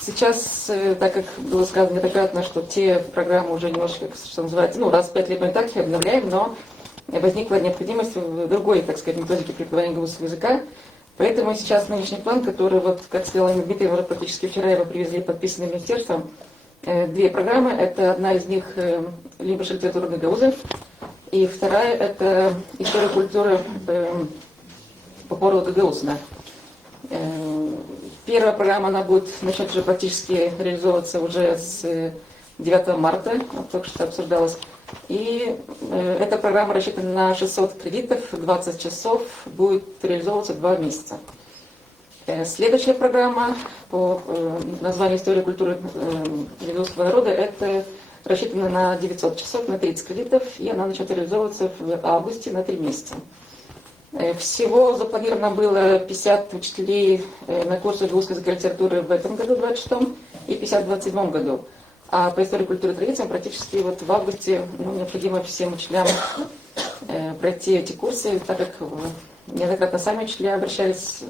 Сейчас, так как было сказано неоднократно, что те программы уже немножко, что называется, раз в 5 лет мы так их обновляем, но возникла необходимость в другой, так сказать, методике преподавания гагаузского языка. Поэтому сейчас нынешний план, который, вот, как сказала Дмитрий, уже практически вчера его привезли подписанным министерством, 2 программы. Это одна из них «Либо литература Гагауза», и вторая это «История культуры по городу Гагаузна». Первая программа, она будет начать уже практически реализовываться уже с 9 марта, только что обсуждалось. И эта программа рассчитана на 600 кредитов, 20 часов, будет реализовываться 2 месяца. Следующая программа по названию «История культуры гагаузского народа» это рассчитана на 900 часов, на 30 кредитов, и она начнет реализовываться в августе на 3 месяца. Всего запланировано было 50 учителей на курсы гагаузской языка и литературы в этом году, в 26-м, и 50 в 27-м году. А по истории культуры и традициям практически вот в августе необходимо всем учителям пройти эти курсы, так как неоднократно сами учителя обращались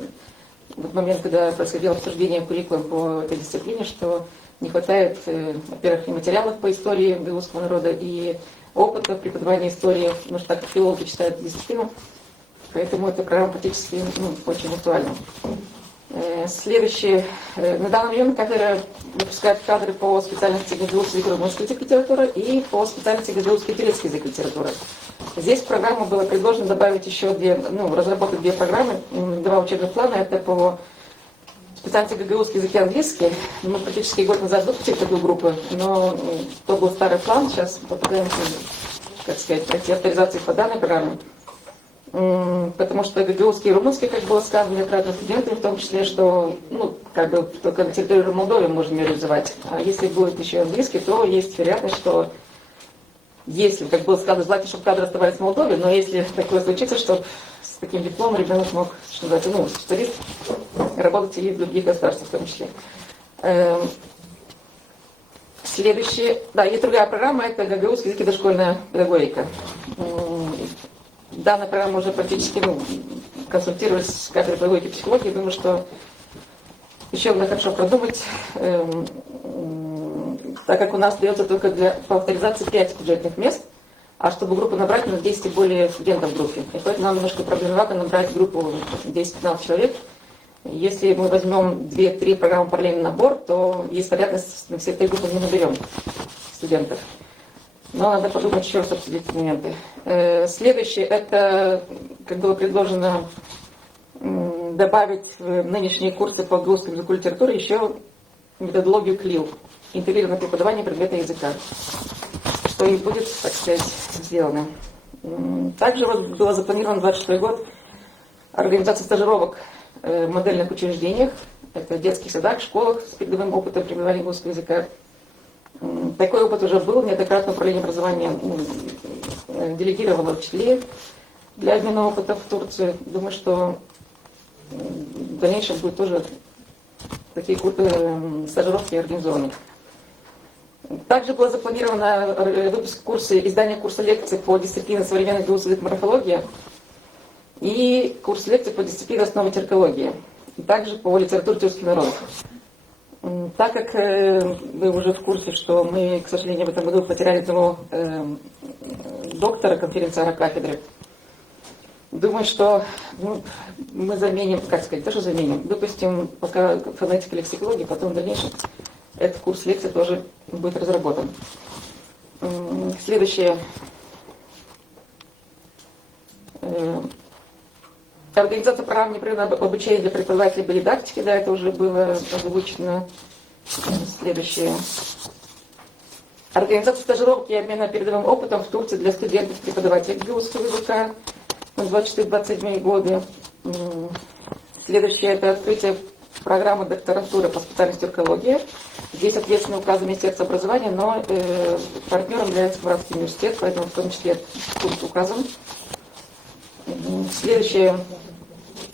в момент, когда происходило обсуждение куррикулум по этой дисциплине, что не хватает, во-первых, и материалов по истории гагаузского народа, и опыта преподавания истории, потому что так как филологи читают дисциплину, поэтому эта программа практически очень актуальна. Следующий. На данный момент кафедра выпускает кадры по специальности гагаузский язык, румынский язык, литература и по специальности гагаузский и турецкий язык, литература. Здесь в программу было предложено добавить еще разработать 2 программы, 2 учебных плана. Это по специальности гагаузский язык и английский. Мы практически год назад выпустили такую группу, но то был старый план, сейчас попытаемся, как сказать, пройти авторизации по данной программе. Потому что гагаузский и румынский, как было сказано неоднократно студентами, в том числе, что только на территории Молдовы можно реализовать. А если будет еще английский, то есть вероятность, что если, как было сказано, желательно, чтобы кадры оставались в Молдове, но если такое случится, что с таким дипломом ребенок мог, что называется, ну, специалист, работать и в других государствах в том числе. Следующее, да, есть другая программа, это гагаузский язык и дошкольная педагогика. Данная программа уже практически, ну, консультировалась с кафедрой педагогики и психологии, думаю, что еще надо хорошо продумать, так как у нас дается только по авторизации 5 бюджетных мест, а чтобы группу набрать, нужно 10 и более студентов в группе. И поэтому нам немножко проблематично набрать группу 10-15 человек. Если мы возьмем 2-3 программы параллельный набор, то есть вероятность, что мы все этой группы не наберем студентов. Но надо подумать еще раз, обсудить эти моменты. Следующее, это, как было предложено, добавить в нынешние курсы по гагаузскому языку и литературе еще методологию КЛИЛ, интегрированное преподавание предмета языка, что и будет, так сказать, сделано. Также вот было запланировано 26 год организация стажировок в модельных учреждениях, это в детских садах, школах с передовым опытом преподавания гагаузского языка. Такой опыт уже был, неоднократно управление образования делегировало учителей для обмена опыта в Турцию. Думаю, что в дальнейшем будет тоже такие стажировки организованы. Также было запланировано выпуск издание курса лекций по дисциплине современный гагаузский язык морфология и курс лекций по дисциплине основы тюркологии, и также по литературе тюркских народов. Так как вы уже в курсе, что мы, к сожалению, в этом году потеряли одного доктора конференции кафедры, думаю, что мы заменим, как сказать, то, что заменим, выпустим пока фонетика и лексикология, потом в дальнейшем этот курс лекций тоже будет разработан. Следующее. Организация программ непрерывного обучения для преподавателей по дидактике, да, это уже было озвучено. Следующее. Организация стажировки и обмена передовым опытом в Турции для студентов преподавателей гагаузского языка на 24-27 годы. Следующее – это открытие программы докторантуры по специальности тюркология. Здесь ответственный указ Министерства образования, но партнером является Маратский университет, поэтому в том числе тут указан. Следующее.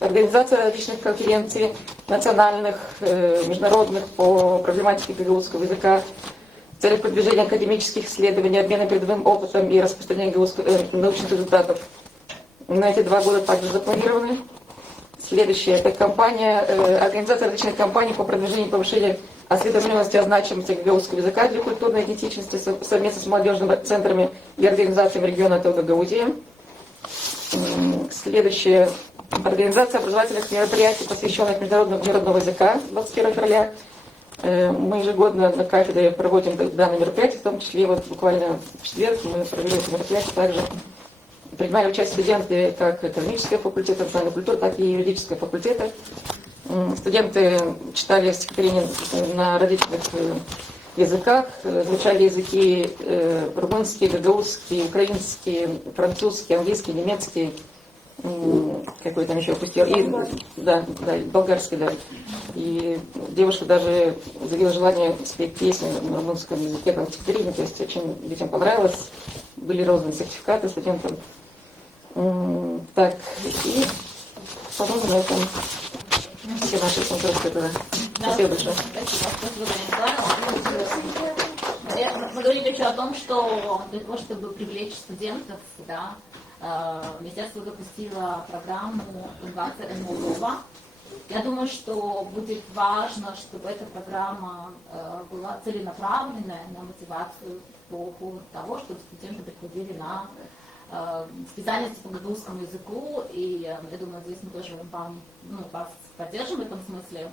Организация различных конференций национальных, международных по проблематике гагаузского языка, с целью продвижения академических исследований, обмена передовым опытом и распространения научных результатов. На эти 2 года также запланированы. Следующее. Это организация различных кампаний по продвижению и повышению осведомленности о значимости гагаузского языка для культурной идентичности совместно с молодежными центрами и организациями региона Гагаузии. Следующее. Организация образовательных мероприятий, посвященных международному мирного языка 21 февраля. Мы ежегодно на кафедре проводим данные мероприятия, в том числе вот буквально в четверг мы провели это мероприятие. Также принимали участие студенты как экономического факультета, национальной культуры, так и юридического факультета. Студенты читали стихотворения на различных языках, изучали языки румынский, гагаузский, украинский, французский, английский, немецкий, какой там еще упустил, и болгарский, да. И девушка даже заявила желание спеть песню на румынском языке, там стихотворение, то есть очень детям понравилось, были розданы сертификаты студентам. Так, и, по-моему, на этом все наши конкурсы. Спасибо большое. Мы говорили еще о том, что для того, чтобы привлечь студентов, да, министерство запустило программу «Инновация Молдова». Я думаю, что будет важно, чтобы эта программа была целенаправленная на мотивацию по поводу того, чтобы студенты приходили на специальности по гагаузскому языку. И я думаю, здесь мы тоже вас поддержим в этом смысле.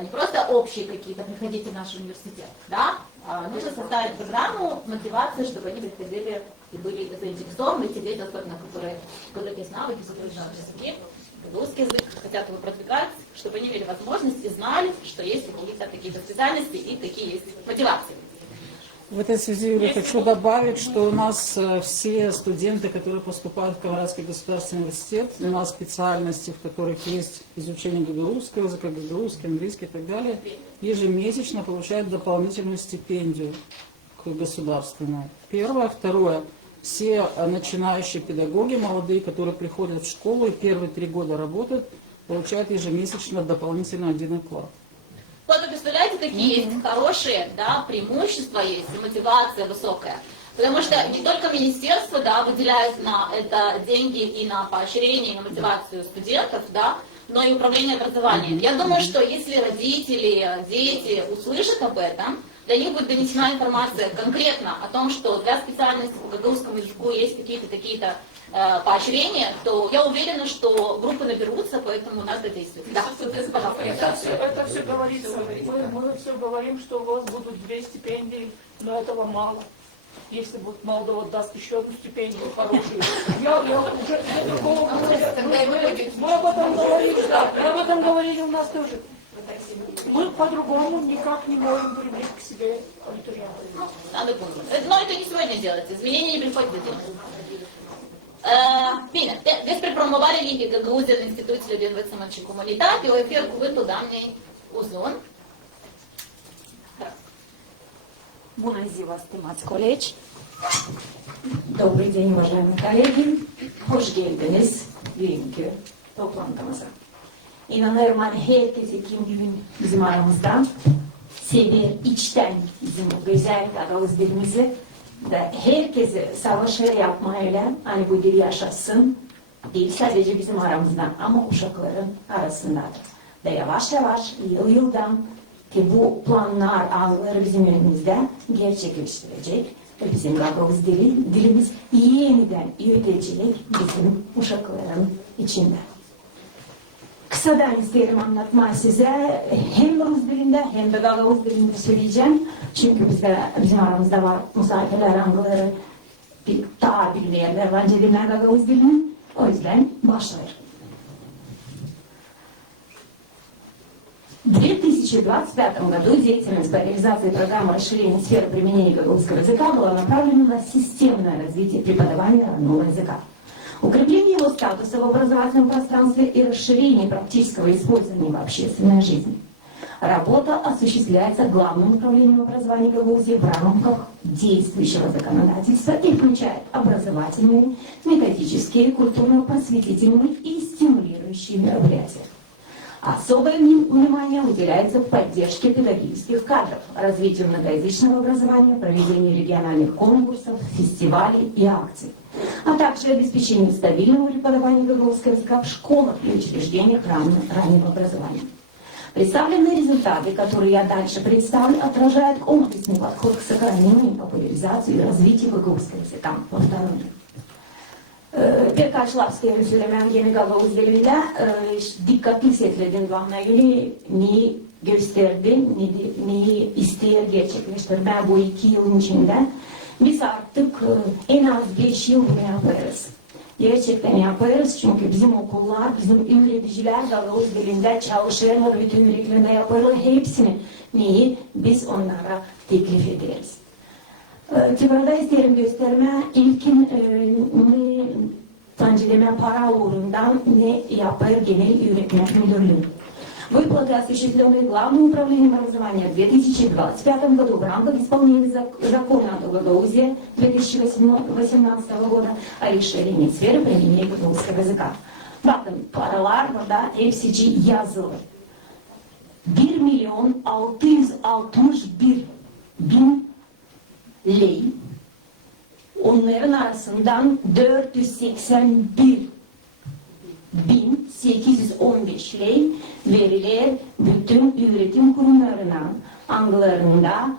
Не просто общие какие-то, приходите в наш университет, да? Нужно составить программу мотивации, чтобы они приходили и были заинтересованы, те дети, особенно которые есть навыки в зарубежном языке, гагаузский язык, хотят его продвигать, чтобы они имели возможность и знали, что есть какие-то такие специальности и какие есть мотивации. В этой связи, Юля, хочу добавить, что у нас все студенты, которые поступают в Калининградский государственный университет, на специальности, в которых есть изучение гагаузского языка, гагаузский, английский и так далее, ежемесячно получают дополнительную стипендию государственную. Первое. Второе. все начинающие педагоги, молодые, которые приходят в школу и первые 3 года работают, получают ежемесячно дополнительно 1 оклад. Вот вы представляете, какие есть хорошие, да, преимущества есть, и мотивация высокая. Потому что не только министерство, да, выделяет на это деньги и на поощрение, и на мотивацию студентов, да, но и управление образованием. Я думаю, что если родители, дети услышат об этом, для них будет донесена информация конкретно о том, что для специальности по гагаузскому языку есть какие-то такие-то поощрения, то я уверена, что группы наберутся, поэтому надо действовать. Да, пожалуйста. Это все говорится. Мы все говорим, что у вас будут 2 стипендии, но этого мало. Если вот Молдова даст еще одну стипендию хорошую, я уже такого мы об этом говорили, да, мы об этом говорили у нас тоже. Мы по-другому никак не можем привлечь к себе абитуриентов. Ну, надо думать. Но это не сегодня делать, изменения не приходят за день. Bine, despre promovarea limbii găgăuze în instituțiile de învățământ și comunitate, o ofer cuvântul doamnei Uzun. Bună ziua, stimați colegi! Добрый день, уважаемые коллеги! Hoş geldiniz bugünkü toplantımıza. İnanıyorum herkese kim bugün bizim aramızda sever içten bizim bu güzel Gagavuz dilimizi ve herkese savaşlar yapmayla hani bu dil yaşasın değil sadece bizim aramızdan ama uşakların arasındadır. Ve yavaş yavaş yıldan ki bu planlar, algıları bizim önümüzde gerçekleştirecek ve bizim Gagavuz dilimiz yeniden üretecek bizim uşakların içinde. Kısadan isterim anlatmayı size hem Rus dilinde hem de Gagavuz dilinde söyleyeceğim. Çünkü bizim aramızda var misafirler, angıları daha bilmeyenler var cebimler Gagavuz dilinin. O yüzden başlayalım. В 2025 году деятельность по реализации программы расширения сферы применения гагаузского языка была направлена на системное развитие преподавания родного языка, укрепление его статуса в образовательном пространстве и расширение практического использования в общественной жизни. Работа осуществляется Главным управлением образования Гагаузии в рамках действующего законодательства и включает образовательные, методические, культурно-просветительные и стимулирующие мероприятия. Особое внимание уделяется поддержке педагогических кадров, развитию многоязычного образования, проведению региональных конкурсов, фестивалей и акций, а также обеспечению стабильного преподавания гагаузского языка в школах и учреждениях раннего образования. Представленные результаты, которые я дальше представлю, отражают комплексный подход к сохранению, популяризации и развитию гагаузского языка в автономии. Birkaç laf söylemem gene Gagavuz dilinde dikkatli hissetledim bana yine neyi gösterdi, neyi ister gerçekleştirdi bu 2 yılın içinde. Biz artık en az 5 yıl bunu yaparız. Gerçekten yaparız çünkü bizim okullar, bizim öğreticiler Gagavuz dilinde çalışırlar, bütün öğretmenler yaparlar hepsini. Neyi? Biz onlara teklif ederiz. Civarda isterim gösterme ilkin ne tancideme para uğrundan ne yapar genel öğretmen müdürlüğü. Выплаты, осуществленные Главным управлением образования в 2025 году в рамках исполнения закона о Гагаузе 2018 года о расширении сферы применения гагаузского языка. Bakın paralar burada hepsi yazılı. 1.661.000 lei, onların arasından 481.815 lei verilir bütün öğretim kurumlarına, angılarında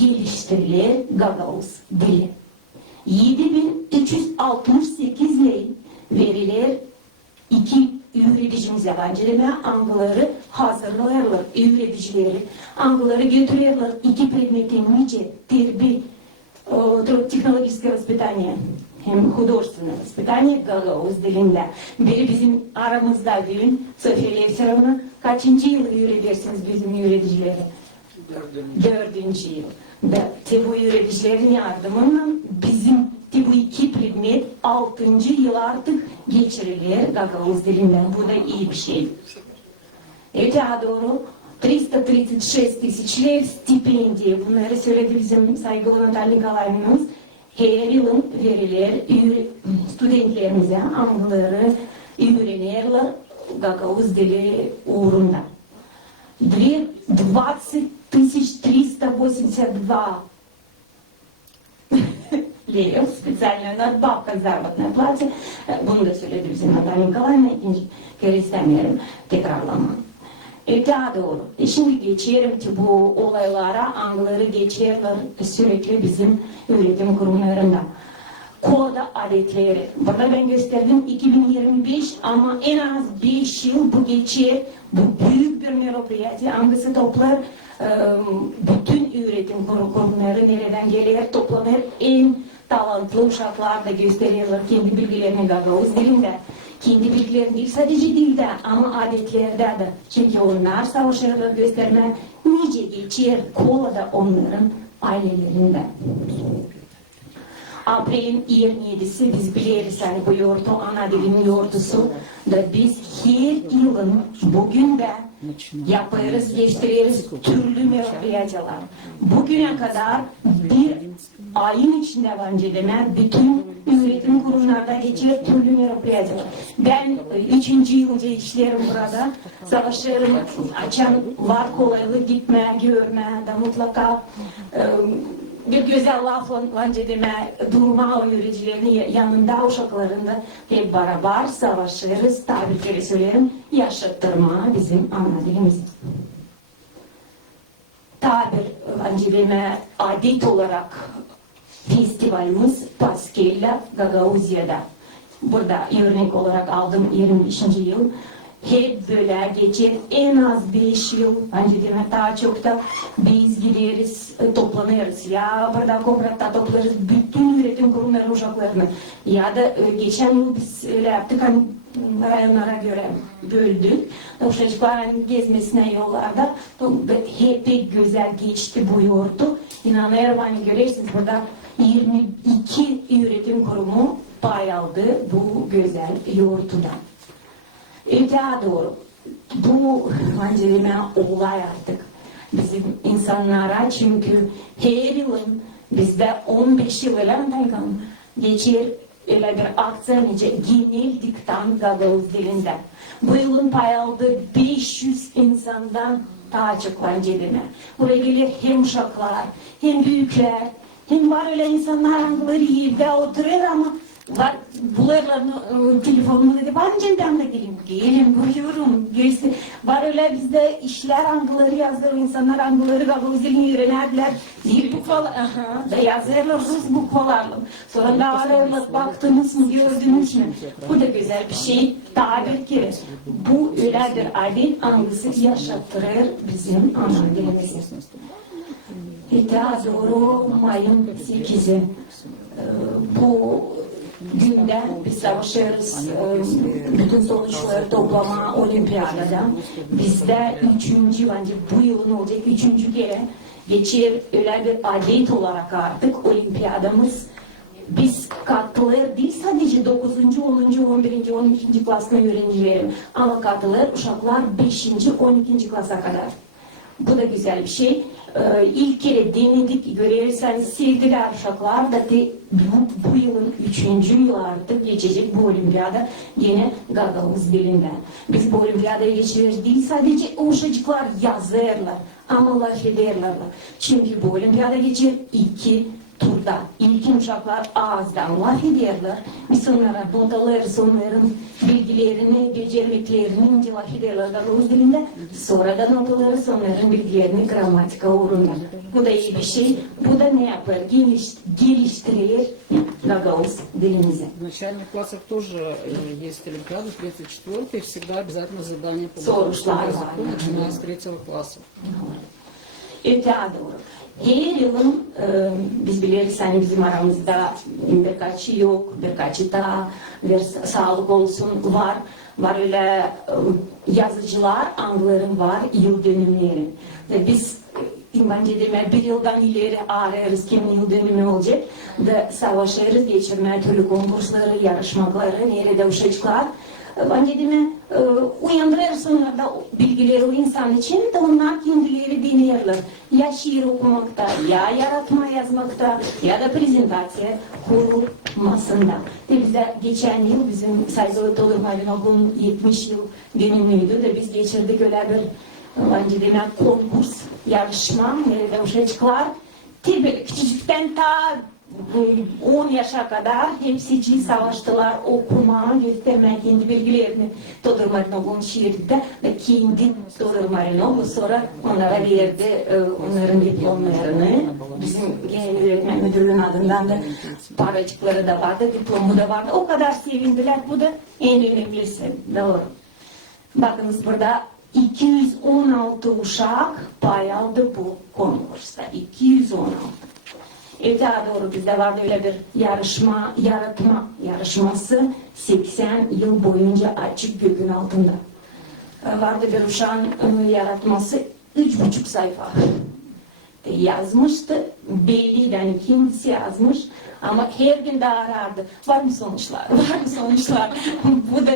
geliştirilir Gagavuz dili. 7.368 lei verilir iki öğreticimiz yabancı deme angıları hazırlıyorlar, öğreticileri angıları götürüyorlar, 2 предметы nice terbiye технологическое воспитание, художественное воспитание Gagavuz dilinde. Biri bizim aramızda bugün Sofya Levserovna kaçıncı yıl öğretirsiniz bizim öğreticileri? 4. yıl. Bu öğreticilerin yardımıyla bizim bu 2 predmet 6. yıl artık geçirilir Gagavuz dilinden. Bu da iyi bir şey. Daha doğru 336 тысяч лев стипендии. Bunları söyledi bizim saygılı Natal Nikolaevnimiz. her yılın veriler studentlerimize angları öğrenirler Gagavuz dili uğrunda. 20 лев, специальная надбавка к заработной плате. Bunu da söyledi bizim Nataliya Nikolayevna, ikinci kere istemiyorum tekrarlama. Daha doğru. Şimdi geçerim bu olaylara, anıları geçerler sürekli bizim öğretim kurumlarında. Koda adetleri. Burada ben gösterdim 2025 ama en az 5 yıl bu geçer. Bu büyük bir meropiyati. Hangisi toplar bütün öğretim kurumları nereden geliyor toplanır. En talantlı uşaklar da gösteriyorlar kendi bilgilerini Gagavuz dilinde. Kendi bilgilerini değil sadece dilde ama adetlerde de. Çünkü onlar savaşlarla gösterme nice geçer kolada onların ailelerinde. April 27'si biz biliriz yani bu yortu, ana dilin yortusu da biz her yılın bugün de yaparız, geçtiririz türlü meropiyatlar. Bugüne kadar bir ayın içinde bence demek bütün öğretim kurumlarda geçer türlü meropiyatlar. Ben 3. yılda işlerim burada. Savaşlarım açan var kolaylık gitme, görme de mutlaka bir güzel lafla bence deme durma öğrencilerinin yanında uşaklarında hep beraber savaşırız. Tabii ki söylerim yaşattırma bizim ana dilimiz. Tabii bence deme adet olarak festivalimiz Paskella Gagavuzya'da. Burada örnek olarak aldım 25. yıl. Hep böyle geçer en az 5 yıl, bence demek daha çok da biz gideriz, toplanırız. Ya burada kooperatta toplarız bütün üretim kurumları uşaklarını. Ya da geçen yıl biz öyle yaptık, hani rayonlara göre böldük. Uşakların gezmesine yollarda hep güzel geçti bu yortu. İnanıyorum hani görürsünüz burada 22 üretim kurumu pay aldı bu güzel yortudan. Daha doğru. Bu bence olay artık bizim insanlara çünkü her yılın bizde 15 yıl geçer öyle bir aksiyon genel diktan Gagavuz dilinde. Bu yılın pay aldığı 500 insandan daha çok bence deme. Buraya gelir hem uşaklar hem büyükler hem var öyle insanlar hangileri yerde oturuyor ama var bularlarını telefonunu dedi ben cendemde gelin buyurun göğsü var öyle bizde işler angıları yazıyor insanlar angıları Gagavuz dilini öğrenerdiler dil bukvalar da yazıyorlar Rus bukvalarla sonra da var öyle baktınız mı gördünüz mü bu da güzel bir şey tabi ki bu öyle bir adet angısı yaşattırır bizim ana dilimizi. Daha doğru Mayın 8'i bu günde biz savaşırız bütün sonuçları toplama olimpiyada. Bizde 3. bence bu yılın olacak 3. kere geçer öyle bir adet olarak artık olimpiyadamız. Biz katılır değil sadece 9. 10. 11. 12. klaslı öğrencilerim ama katılır uşaklar 5. 12. klasa kadar. Bu da güzel bir şey. İlk kere denedik, görürseniz sevdiler uşaklar da bu yılın 3. yılı artık geçecek bu olimpiyada yine Gagavuz dilinde. Biz bu olimpiyadaya geçiyoruz değil sadece uşaklar yazarlar ama laf ederler. Çünkü bu olimpiyada geçer 2 turda. İlkin uşaklar ağızdan laf ederler. Biz onlara notalarız onların bilgilerini, becermeklerini laf ederler Gagavuz dilinde. Sonra da notalarız onların bilgilerini gramatika uğruna. Bu da iyi bir şey. Bu da ne yapar? Geliştirir Gagavuz dilimizi. В начальных классах тоже есть олимпиада, 34-й, всегда обязательно задание по Soruşlar var. начиная с 3 класса. Daha doğru. Her yılın biz biliriz hani bizim aramızda birkaçı yok, birkaçı da bir sağlık olsun var. Var öyle yazıcılar, angların var, yıl dönümleri. Ve biz bence deme bir yıldan ileri ararız kimin yıl dönümü olacak. Da savaşırız, geçirme türlü konkursları, yarışmaları, nerede uşaklar bence değil mi, uyandırırsınlar da bilgileri o insan için de onlar kendileri denerler. Ya şiir okumakta, ya yaratma yazmakta, ya da prezentasiya kurulmasında. Bize geçen yıl bizim Saygılı Doldurmayın Okulun 70 yıl dönümüydü de biz geçirdik öyle bir bence değil mi, konkurs, yarışma, öğrenciler. Tabii küçükten ta 10 yaşa kadar hepsi savaştılar, okuma, gösterme, kendi bilgilerini Doldurmayın Okulun şiirde ve kendi Doldurmayın Okulu sonra onlara verdi onların diplomlarını. Bizim genel öğretmen müdürlüğün adından da paracıkları da vardı, diplomu da vardı. O kadar sevindiler. Bu da en önemlisi. Doğru. Bakınız burada 216 uşak pay aldı bu konkursta. 216. Daha doğru bizde vardı öyle bir yarışma, yaratma yarışması 80 yıl boyunca açık gökün altında. Vardı bir uşağın yaratması 3,5 sayfa. Yazmıştı, belli yani kendisi yazmış ama her gün daha arardı. Var mı sonuçlar, var mı sonuçlar? Bu da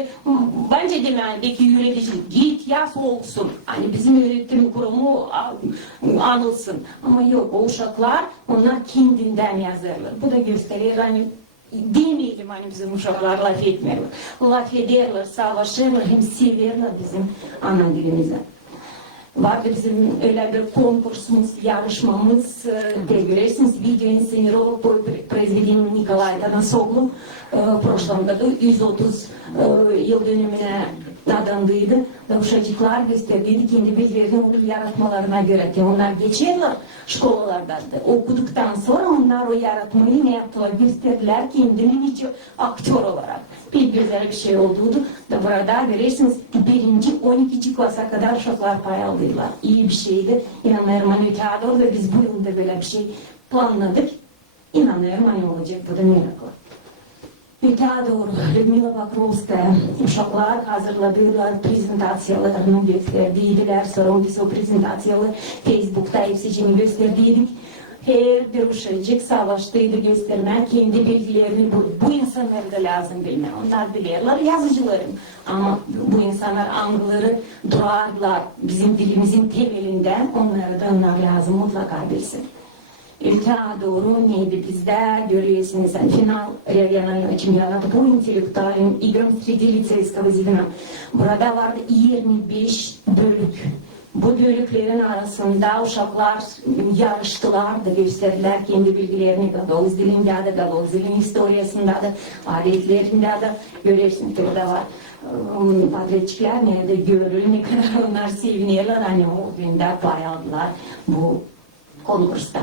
bence demendeki yönetici git yaz olsun. Hani bizim öğretim kurumu anılsın. Ama yok o uşaklar onlar kendinden yazarlar. Bu da gösterir hani demeyelim hani bizim uşaklar laf etmiyorlar. Laf ederler, savaşırlar, hem severler bizim ana dilimize. Vardı bizim öyle bir konkursumuz, yarışmamız, görüyorsunuz, video инсценировал по произведению Николая Танасоглу в прошлом году, 130 yıl dönümüne adandıydı. Uşacıklar gösterdiği kendi bilgilerini yaratmalarına göre ki onlar geçerler şkolalarda da. Okuduktan sonra onlar o yaratmayı ne yaptılar gösterdiler kendini nice aktör olarak. Bir güzel bir şey olduğu da burada görüyorsunuz 1. 12. klasa kadar uşaklar pay aldılar. İyi bir şeydi. İnanıyorum hani ötede ve biz bu yılda böyle bir şey planladık. İnanıyorum hani olacak bu da miracle. Öteye doğru Людмила Покровская uşaklar hazırladılar prezentasyonlarını gösterdiydiler. Sonra biz o prezentasyonu Facebook'ta hepsini gösterdiydik. Her bir uşacık savaştıydı göstermek kendi bilgilerini bu insanlara da lazım bilmem. Onlar bilirler yazıcılarım. Ama bu insanlar angıları durarlar bizim dilimizin temelinden onlara da onlar lazım mutlaka bilsin. Öteye doğru neydi bizde görüyorsunuz final регионального чемпионата по интеллектуальным играм среди лицейского звена. Burada vardı 25 bölük. Bu bölüklerin arasında uşaklar yarıştılar da gösterdiler kendi bilgilerini Gagavuz dilinde de, Gagavuz dilin historiasında da, adetlerinde de görüyorsunuz burada var. Padreçikler nerede görülür ne kadar onlar seviniyorlar hani o günde pay aldılar bu konkursta.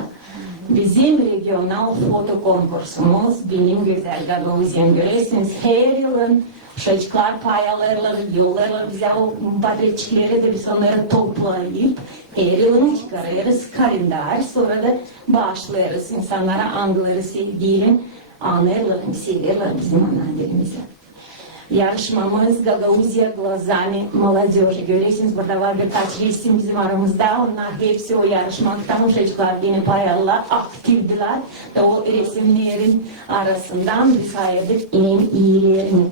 Bizim regional foto konkursumuz benim güzel Gagavuz'un görüyorsunuz her yılın uşacıklar pay alırlar, yollarlar bize o padreçikleri de biz onları toplayıp her yılını çıkarırız kalender sonra da bağışlarız insanlara anıları sevgiyle anırlar, severler bizim ana dilimizi. Yarışmamız Gagauzya glazami молодежи. Görüyorsunuz burada var birkaç resim bizim aramızda. Onlar hepsi o yarışmaktan uşacıklar yine pay alırlar, aktifdiler. O resimlerin arasından biz saydık en iyilerini.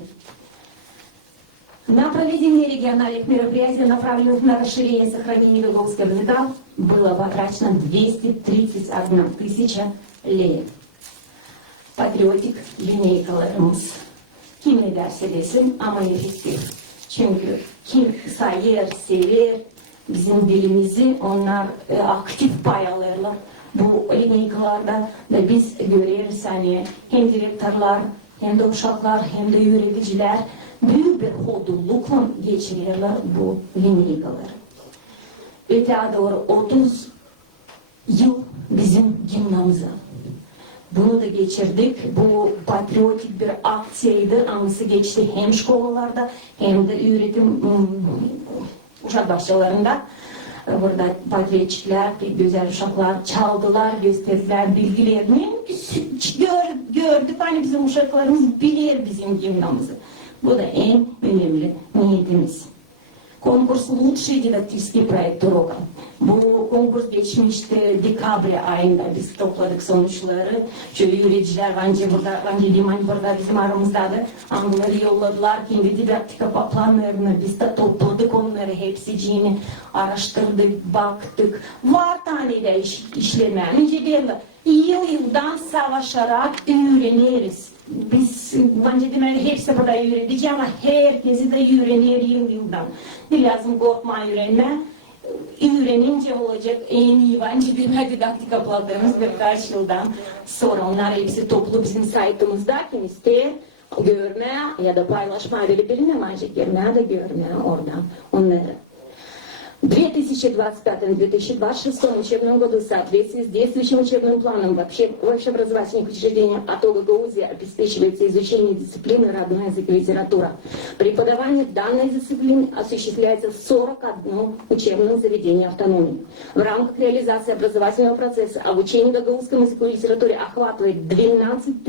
На проведение региональных мероприятий, направленных на расширение и сохранение Гагавузского языка, было потрачено 231 тысяча леев. Patriotik lineykalarımız. Kim ne derse desin ama efektif. Çünkü kim sayar, sever bizim dilimizi onlar aktif pay alırlar. Bu lineykalarda da biz görüyoruz hani hem direktörler hem de uşaklar hem de öğreticiler büyük bir hodulukla geçiriyorlar bu lineykaları. Öteye doğru 30 yıl bizim gimnamıza. Bunu da geçirdik. Bu patriotik bir aksiyaydı. Anısı geçti hem şkolalarda hem de öğretim uşak bahçelerinde. Burada patriotçikler, güzel uşaklar çaldılar, gösterdiler bilgilerini. Gördük hani bizim uşaklarımız bilir bizim gimnamızı. Bu da en önemli niyetimiz. Конкурс «Лучший дидактический проект урока». Bu konkurs geçmişti dekabr ayında biz topladık sonuçları. Şöyle yürüyiciler bence Liman burada bizim aramızdadır. Onları yolladılar. Kendi didaktika planlarını biz de topladık onları hepsiciğini araştırdık, baktık. Var tane değişik işleme. Önce böyle yıldan savaşarak öğreniriz. Biz bence demek hepsi burada öğreneceğiz ama herkesi de öğrenir yıldan. Bir lazım korkma öğrenme. Öğrenince olacak en iyi bence bir didaktika planlarımız birkaç yıldan sonra onlar hepsi toplu bizim saytımızda kim ister görmeye ya da paylaşmaya verebilir ancak görmeye de görmeye oradan onları. В 2025-2026 учебном году в соответствии с действующим учебным планом в общеобразовательных учреждениях АТО ГАУЗе обеспечивается изучение дисциплины родной язык и литература. Преподавание данной дисциплины осуществляется в 41 учебном заведении автономии. В рамках реализации образовательного процесса обучение гагаузскому языку и литературе охватывает 12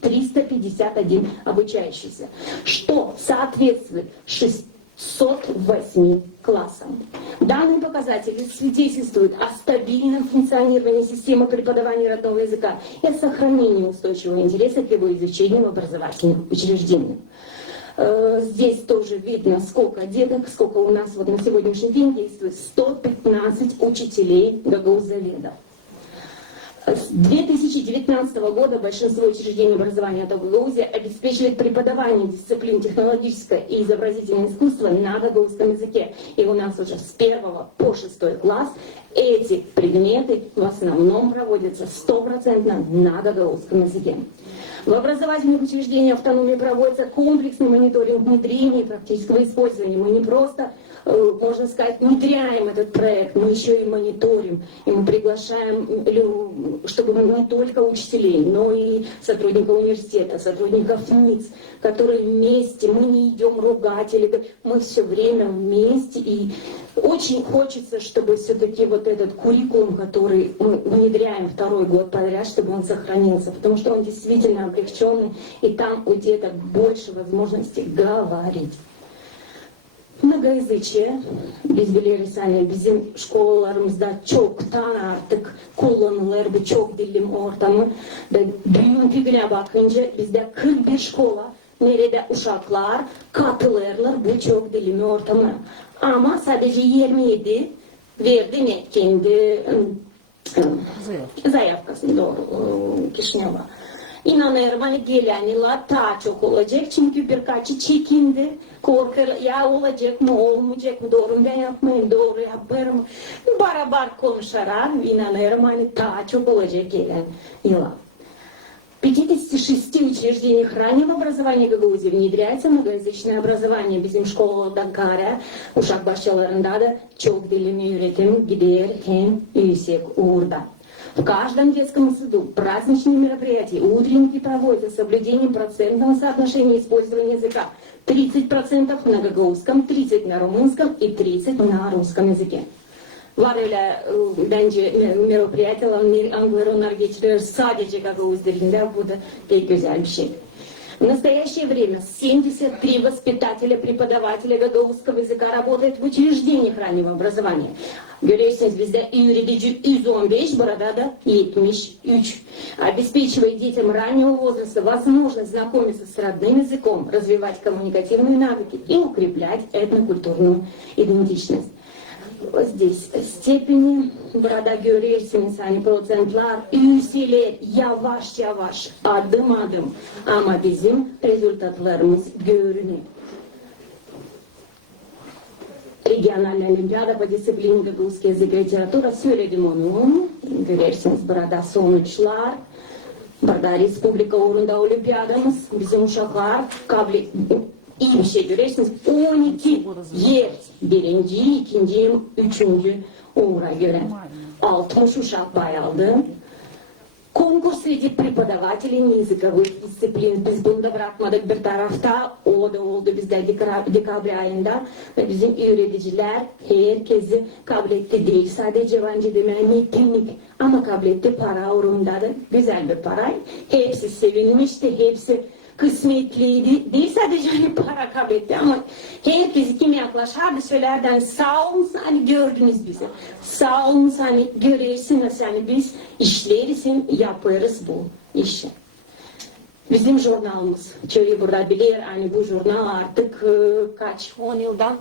351 обучающихся, что соответствует 608 классам. Данные показатели свидетельствуют о стабильном функционировании системы преподавания родного языка и о сохранении устойчивого интереса к его изучению в образовательных учреждениях. Здесь тоже видно, сколько деток, сколько у нас вот на сегодняшний день действует 115 учителей гагаузаведов. С 2019 года большинство учреждений образования АТО ГАГАУЗе обеспечивает преподавание дисциплин технологическое и изобразительное искусство на гагаузском языке. И у нас уже с 1 по 6 класс эти предметы в основном проводятся 100% на гагаузском языке. В образовательных учреждениях автономии проводится комплексный мониторинг внедрения и практического использования. Мы не просто, можно сказать, внедряем этот проект, мы еще и мониторим. И мы приглашаем, чтобы не только учителей, но и сотрудников университета, сотрудников НИЦ, которые вместе, мы не идем ругать, мы все время вместе. И очень хочется, чтобы все-таки вот этот куррикулум, который мы внедряем второй год подряд, чтобы он сохранился, потому что он действительно облегченный, и там у деток больше возможностей говорить. Многоязычие, biz biliriz hani bizim şkollarımızda çoktan artık kullanılır bir çok dilim ortamı ve büyüklüğüne bakınca bizde 41 şkola nerede uşaklar katılırlar bu çok dilim ortamı ama sadece 27 verdi ne kendi заявкasını doğru Kişineva. İnanıyorum hani gelen yıllar daha çok olacak çünkü birkaçı çekindi. Korkuyor ya olacak mı olmayacak mı doğru ben yapmayayım doğru yaparım. Beraber konuşarak inanıyorum hani daha çok olacak gelen yıllar. В 56 учреждениях раннего образования Гагаузии внедряется многоязычное образование. Bizim şkolada gara, uşak başçalarında da çok dilini üretim gider hem yüksek uğurda. В каждом детском саду праздничные мероприятия, утренники проводятся с соблюдением процентного соотношения использования языка. 30% на гагаузском, 30% на румынском и 30% на rусском языке. Var öyle bence meropриятия, anglolar geçiriyor sadece Gagauz dilinde, bu da pek güzel bir şey. В настоящее время 73 воспитателя, преподавателя гагаузского языка работают в учреждениях раннего образования. Görüyorsunuz bizde öğretici 115, burada da 73. Обеспечивая детям раннего возраста возможность знакомиться с родным языком, развивать коммуникативные навыки и укреплять этнокультурную идентичность. Здесь stepeni burada görüyorsunuz hani procentlar yükselir yavaş yavaş adım adım ama bizim rezultatlarımız görünüyor. Региональная олимпиада по дисциплине гагаузский язык и литература söyledim onu. Görüyorsunuz burada sonuçlar. Burada Respublika uğrunda olimpiyadamız bizim uşaklar kabli iyi bir şey görüyorsunuz. 12 yer. Birinci, ikinci, üçüncü uğra göre. 60 uşak pay aldı. Konkurs sреди преподавателей языковых дисциплин. Biz bunu da bırakmadık bir tarafta. O da oldu bizde dekabr ayında. Ve bizim öğreticiler herkesi kabul etti değil. Sadece bence demeye metinlik ama kabul etti para uğrunda da. Güzel bir para. Hepsi sevinmişti. Hepsi kısmetliydi. Değil sadece hani para kabiliyeti ama herkes kim yaklaş. Hadi söylerden sağ olun hani gördünüz bizi. Sağ olun hani görürsünüz hani biz işlerisin yaparız bu işi. Bizim jurnalımız. Çoğu burada bilir hani bu jurnal artık kaç 10 yıldan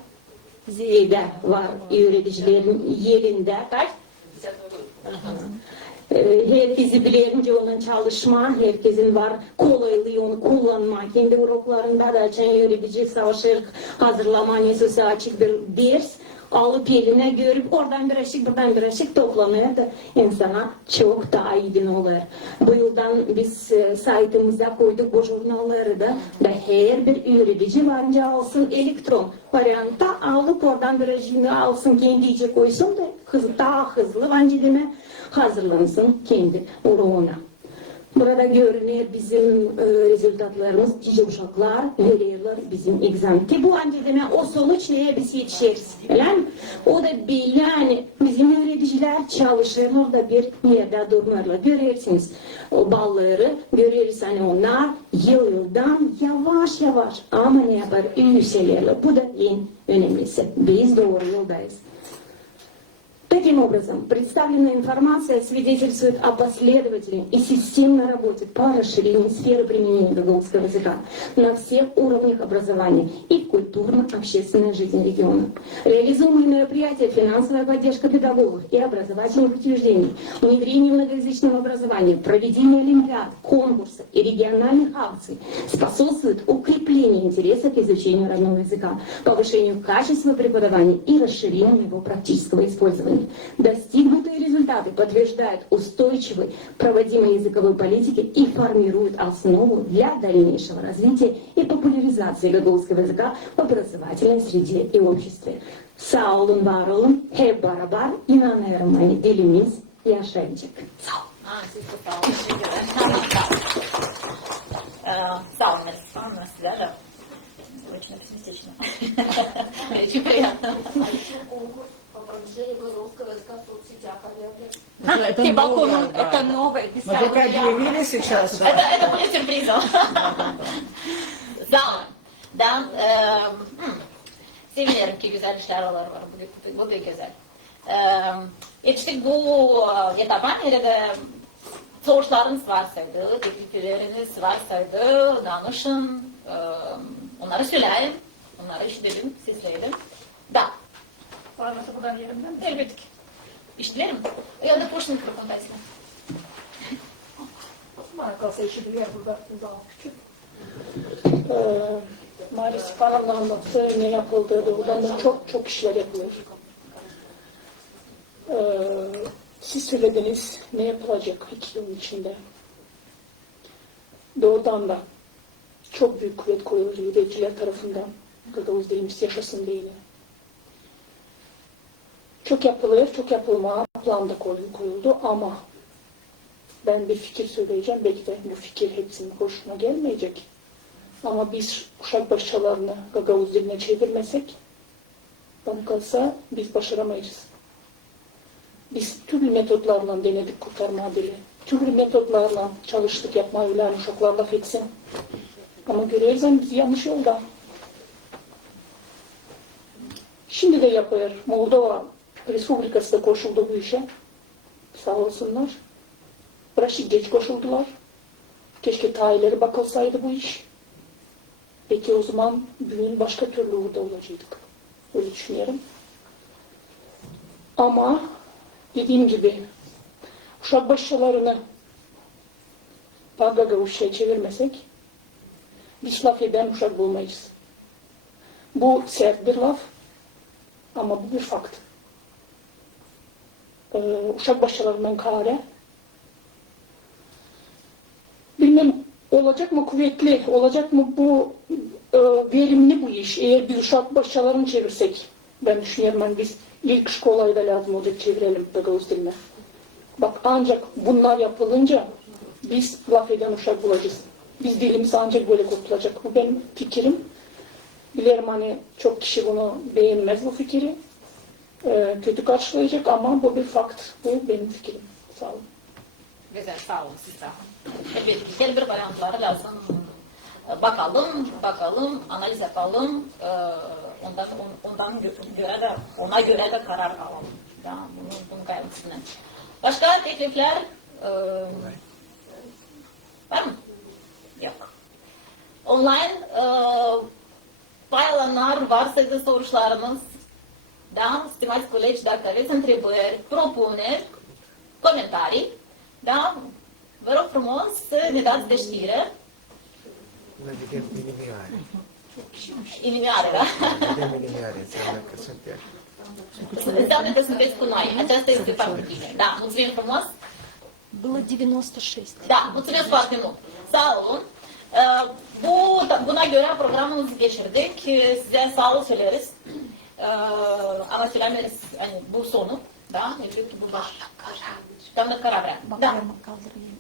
ziyade var öğreticilerin yerinde. Kaç? Herkesi bilince onun çalışma, herkesin var kolaylığı onu kullanma. Kendi uroklarında da öğretici savaşırık hazırlama neyse açık bir ders alıp eline görüp oradan birazcık buradan birazcık toplamaya da insana çok daha iyi olur. Bu yıldan biz saytımıza koyduk bu jurnalları da her bir öğretici varınca alsın elektron variantta alıp oradan birazcık alsın kendi içe koysun da daha hızlı bence deme hazırlansın kendi uğruna. Burada görünüyor bizim rezultatlarımız, cici uşaklar veriyorlar bizim egzamki. Bu anca o sonuç neye biz yetişiriz. Yani o da bir yani bizim öğreticiler çalışırlar da bir yerde durmuyorlar. Görürsünüz o balları, görüyoruz hani onlar yıldan yavaş yavaş ama ne yapar yükseliyorlar. Bu da en önemlisi. Biz doğru yoldayız. Таким образом, представленная информация свидетельствует о последовательной и системной работе по расширению сферы применения гагаузского языка на всех уровнях образования и культурно-общественной жизни региона. Реализуемые мероприятия, финансовая поддержка педагогов и образовательных учреждений, внедрение многоязычного образования, проведение олимпиад, конкурсов и региональных акций способствуют укреплению интереса к изучению родного языка, повышению качества преподавания и расширению его практического использования. Достигнутые результаты подтверждают устойчивой проводимой языковой политики и формируют основу для дальнейшего развития и популяризации гагаузского языка в образовательной среде и обществе. Sağ olun, var olun, hep beraber inanıyorum hani dilimiz yaşayacak. Sağ olun. Siz de sağ olun. Teşekkürler. Sağ olun, Александра, Сляжа. Очень оптимистично. Очень приятно. Это новое. Мы только объявили сейчас. Это будет сюрпризом. Da, sevinirim ki güzel işler var. Bu da güzel. Yetiştik bu etapa nerede sorularınız varsaydı, teklifleriniz varsaydı, danışın, onları söyleyin, onları işledim, sizleyelim. Da. Varmasa buradan yerimden. Elbette ki. İşlerim. Ya da proşun mikrofondaysın. Bana kalsa işi bir yer burada daha küçük. Maalesef paranın anlattığı ne yapıldığı doğrudan da çok işler yapılıyor. Siz söylediniz ne yapılacak 2 yıl içinde. Doğrudan da çok büyük kuvvet koyulur yürüyeciler tarafından. Gagavuz dilimiz yaşasın diye. Çok yapılır, çok yapılma planda koyuldu ama ben bir fikir söyleyeceğim. Belki de bu fikir hepsinin hoşuna gelmeyecek. Ama biz uşak başçalarını Gagavuz diline çevirmesek bana kalsa biz başaramayız. Biz türlü metodlarla denedik kurtarma dili. Türlü metodlarla çalıştık yapma öyle uşaklarla fetsin. Ama görüyoruz biz yanlış yolda. Şimdi de yapıyor. Moldova Respublikası da koşuldu bu işe. Sağ olsunlar. Biraz geç koşuldular. Keşke tarihleri bakılsaydı bu iş. Peki o zaman bugün başka türlü orada olacaktık. Öyle düşünüyorum. Ama dediğim gibi uşak başçalarını Gagavuzca'ya çevirmesek biz laf eden uşak bulmayız. Bu sert bir laf ama bu bir fakt. Uşak başçalarından kare bilmem olacak mı kuvvetli, olacak mı bu verimli bu iş. Eğer biz uşak başçalarını çevirsek ben düşünüyorum hani biz ilk şkolayı da lazım olacak çevirelim Gagavuz diline. Bak ancak bunlar yapılınca biz laf eden uşak bulacağız. Biz dilimiz ancak böyle kurtulacak. Bu benim fikrim. Bilirim hani çok kişi bunu beğenmez bu fikri. Kötü karşılayacak ama bu bir fakt. Bu benim fikrim. Sağ olun. Güzel, sağ olun siz sağ olun. Elbette ki her bir varyantları lazım. Bakalım, analiz yapalım, ona göre de karar alalım. Ya, bunun gayrısından. Başka teklifler var mı? Yok. Online fayalanlar varsa de sorularınız, da, stimați colegi, dacă aveți întrebări, propuneri, comentarii, da, vă rog frumos să ne dați de știre. Vedem inimioare. Inimioare, da? Vedem inimioare, înseamnă că suntem. Înseamnă că sunteți cu noi. Aceasta este foarte bine. Da, mulțumim frumos. Было 96. Da, mulțumesc foarte mult. Sağ buna göre programımız geçirdik. Size sağ söyleriz. Ama söylemeniz hani bu sonu. Da, bu baş. Tam da karar ver. Da. Bakıyorum kaldırıyor.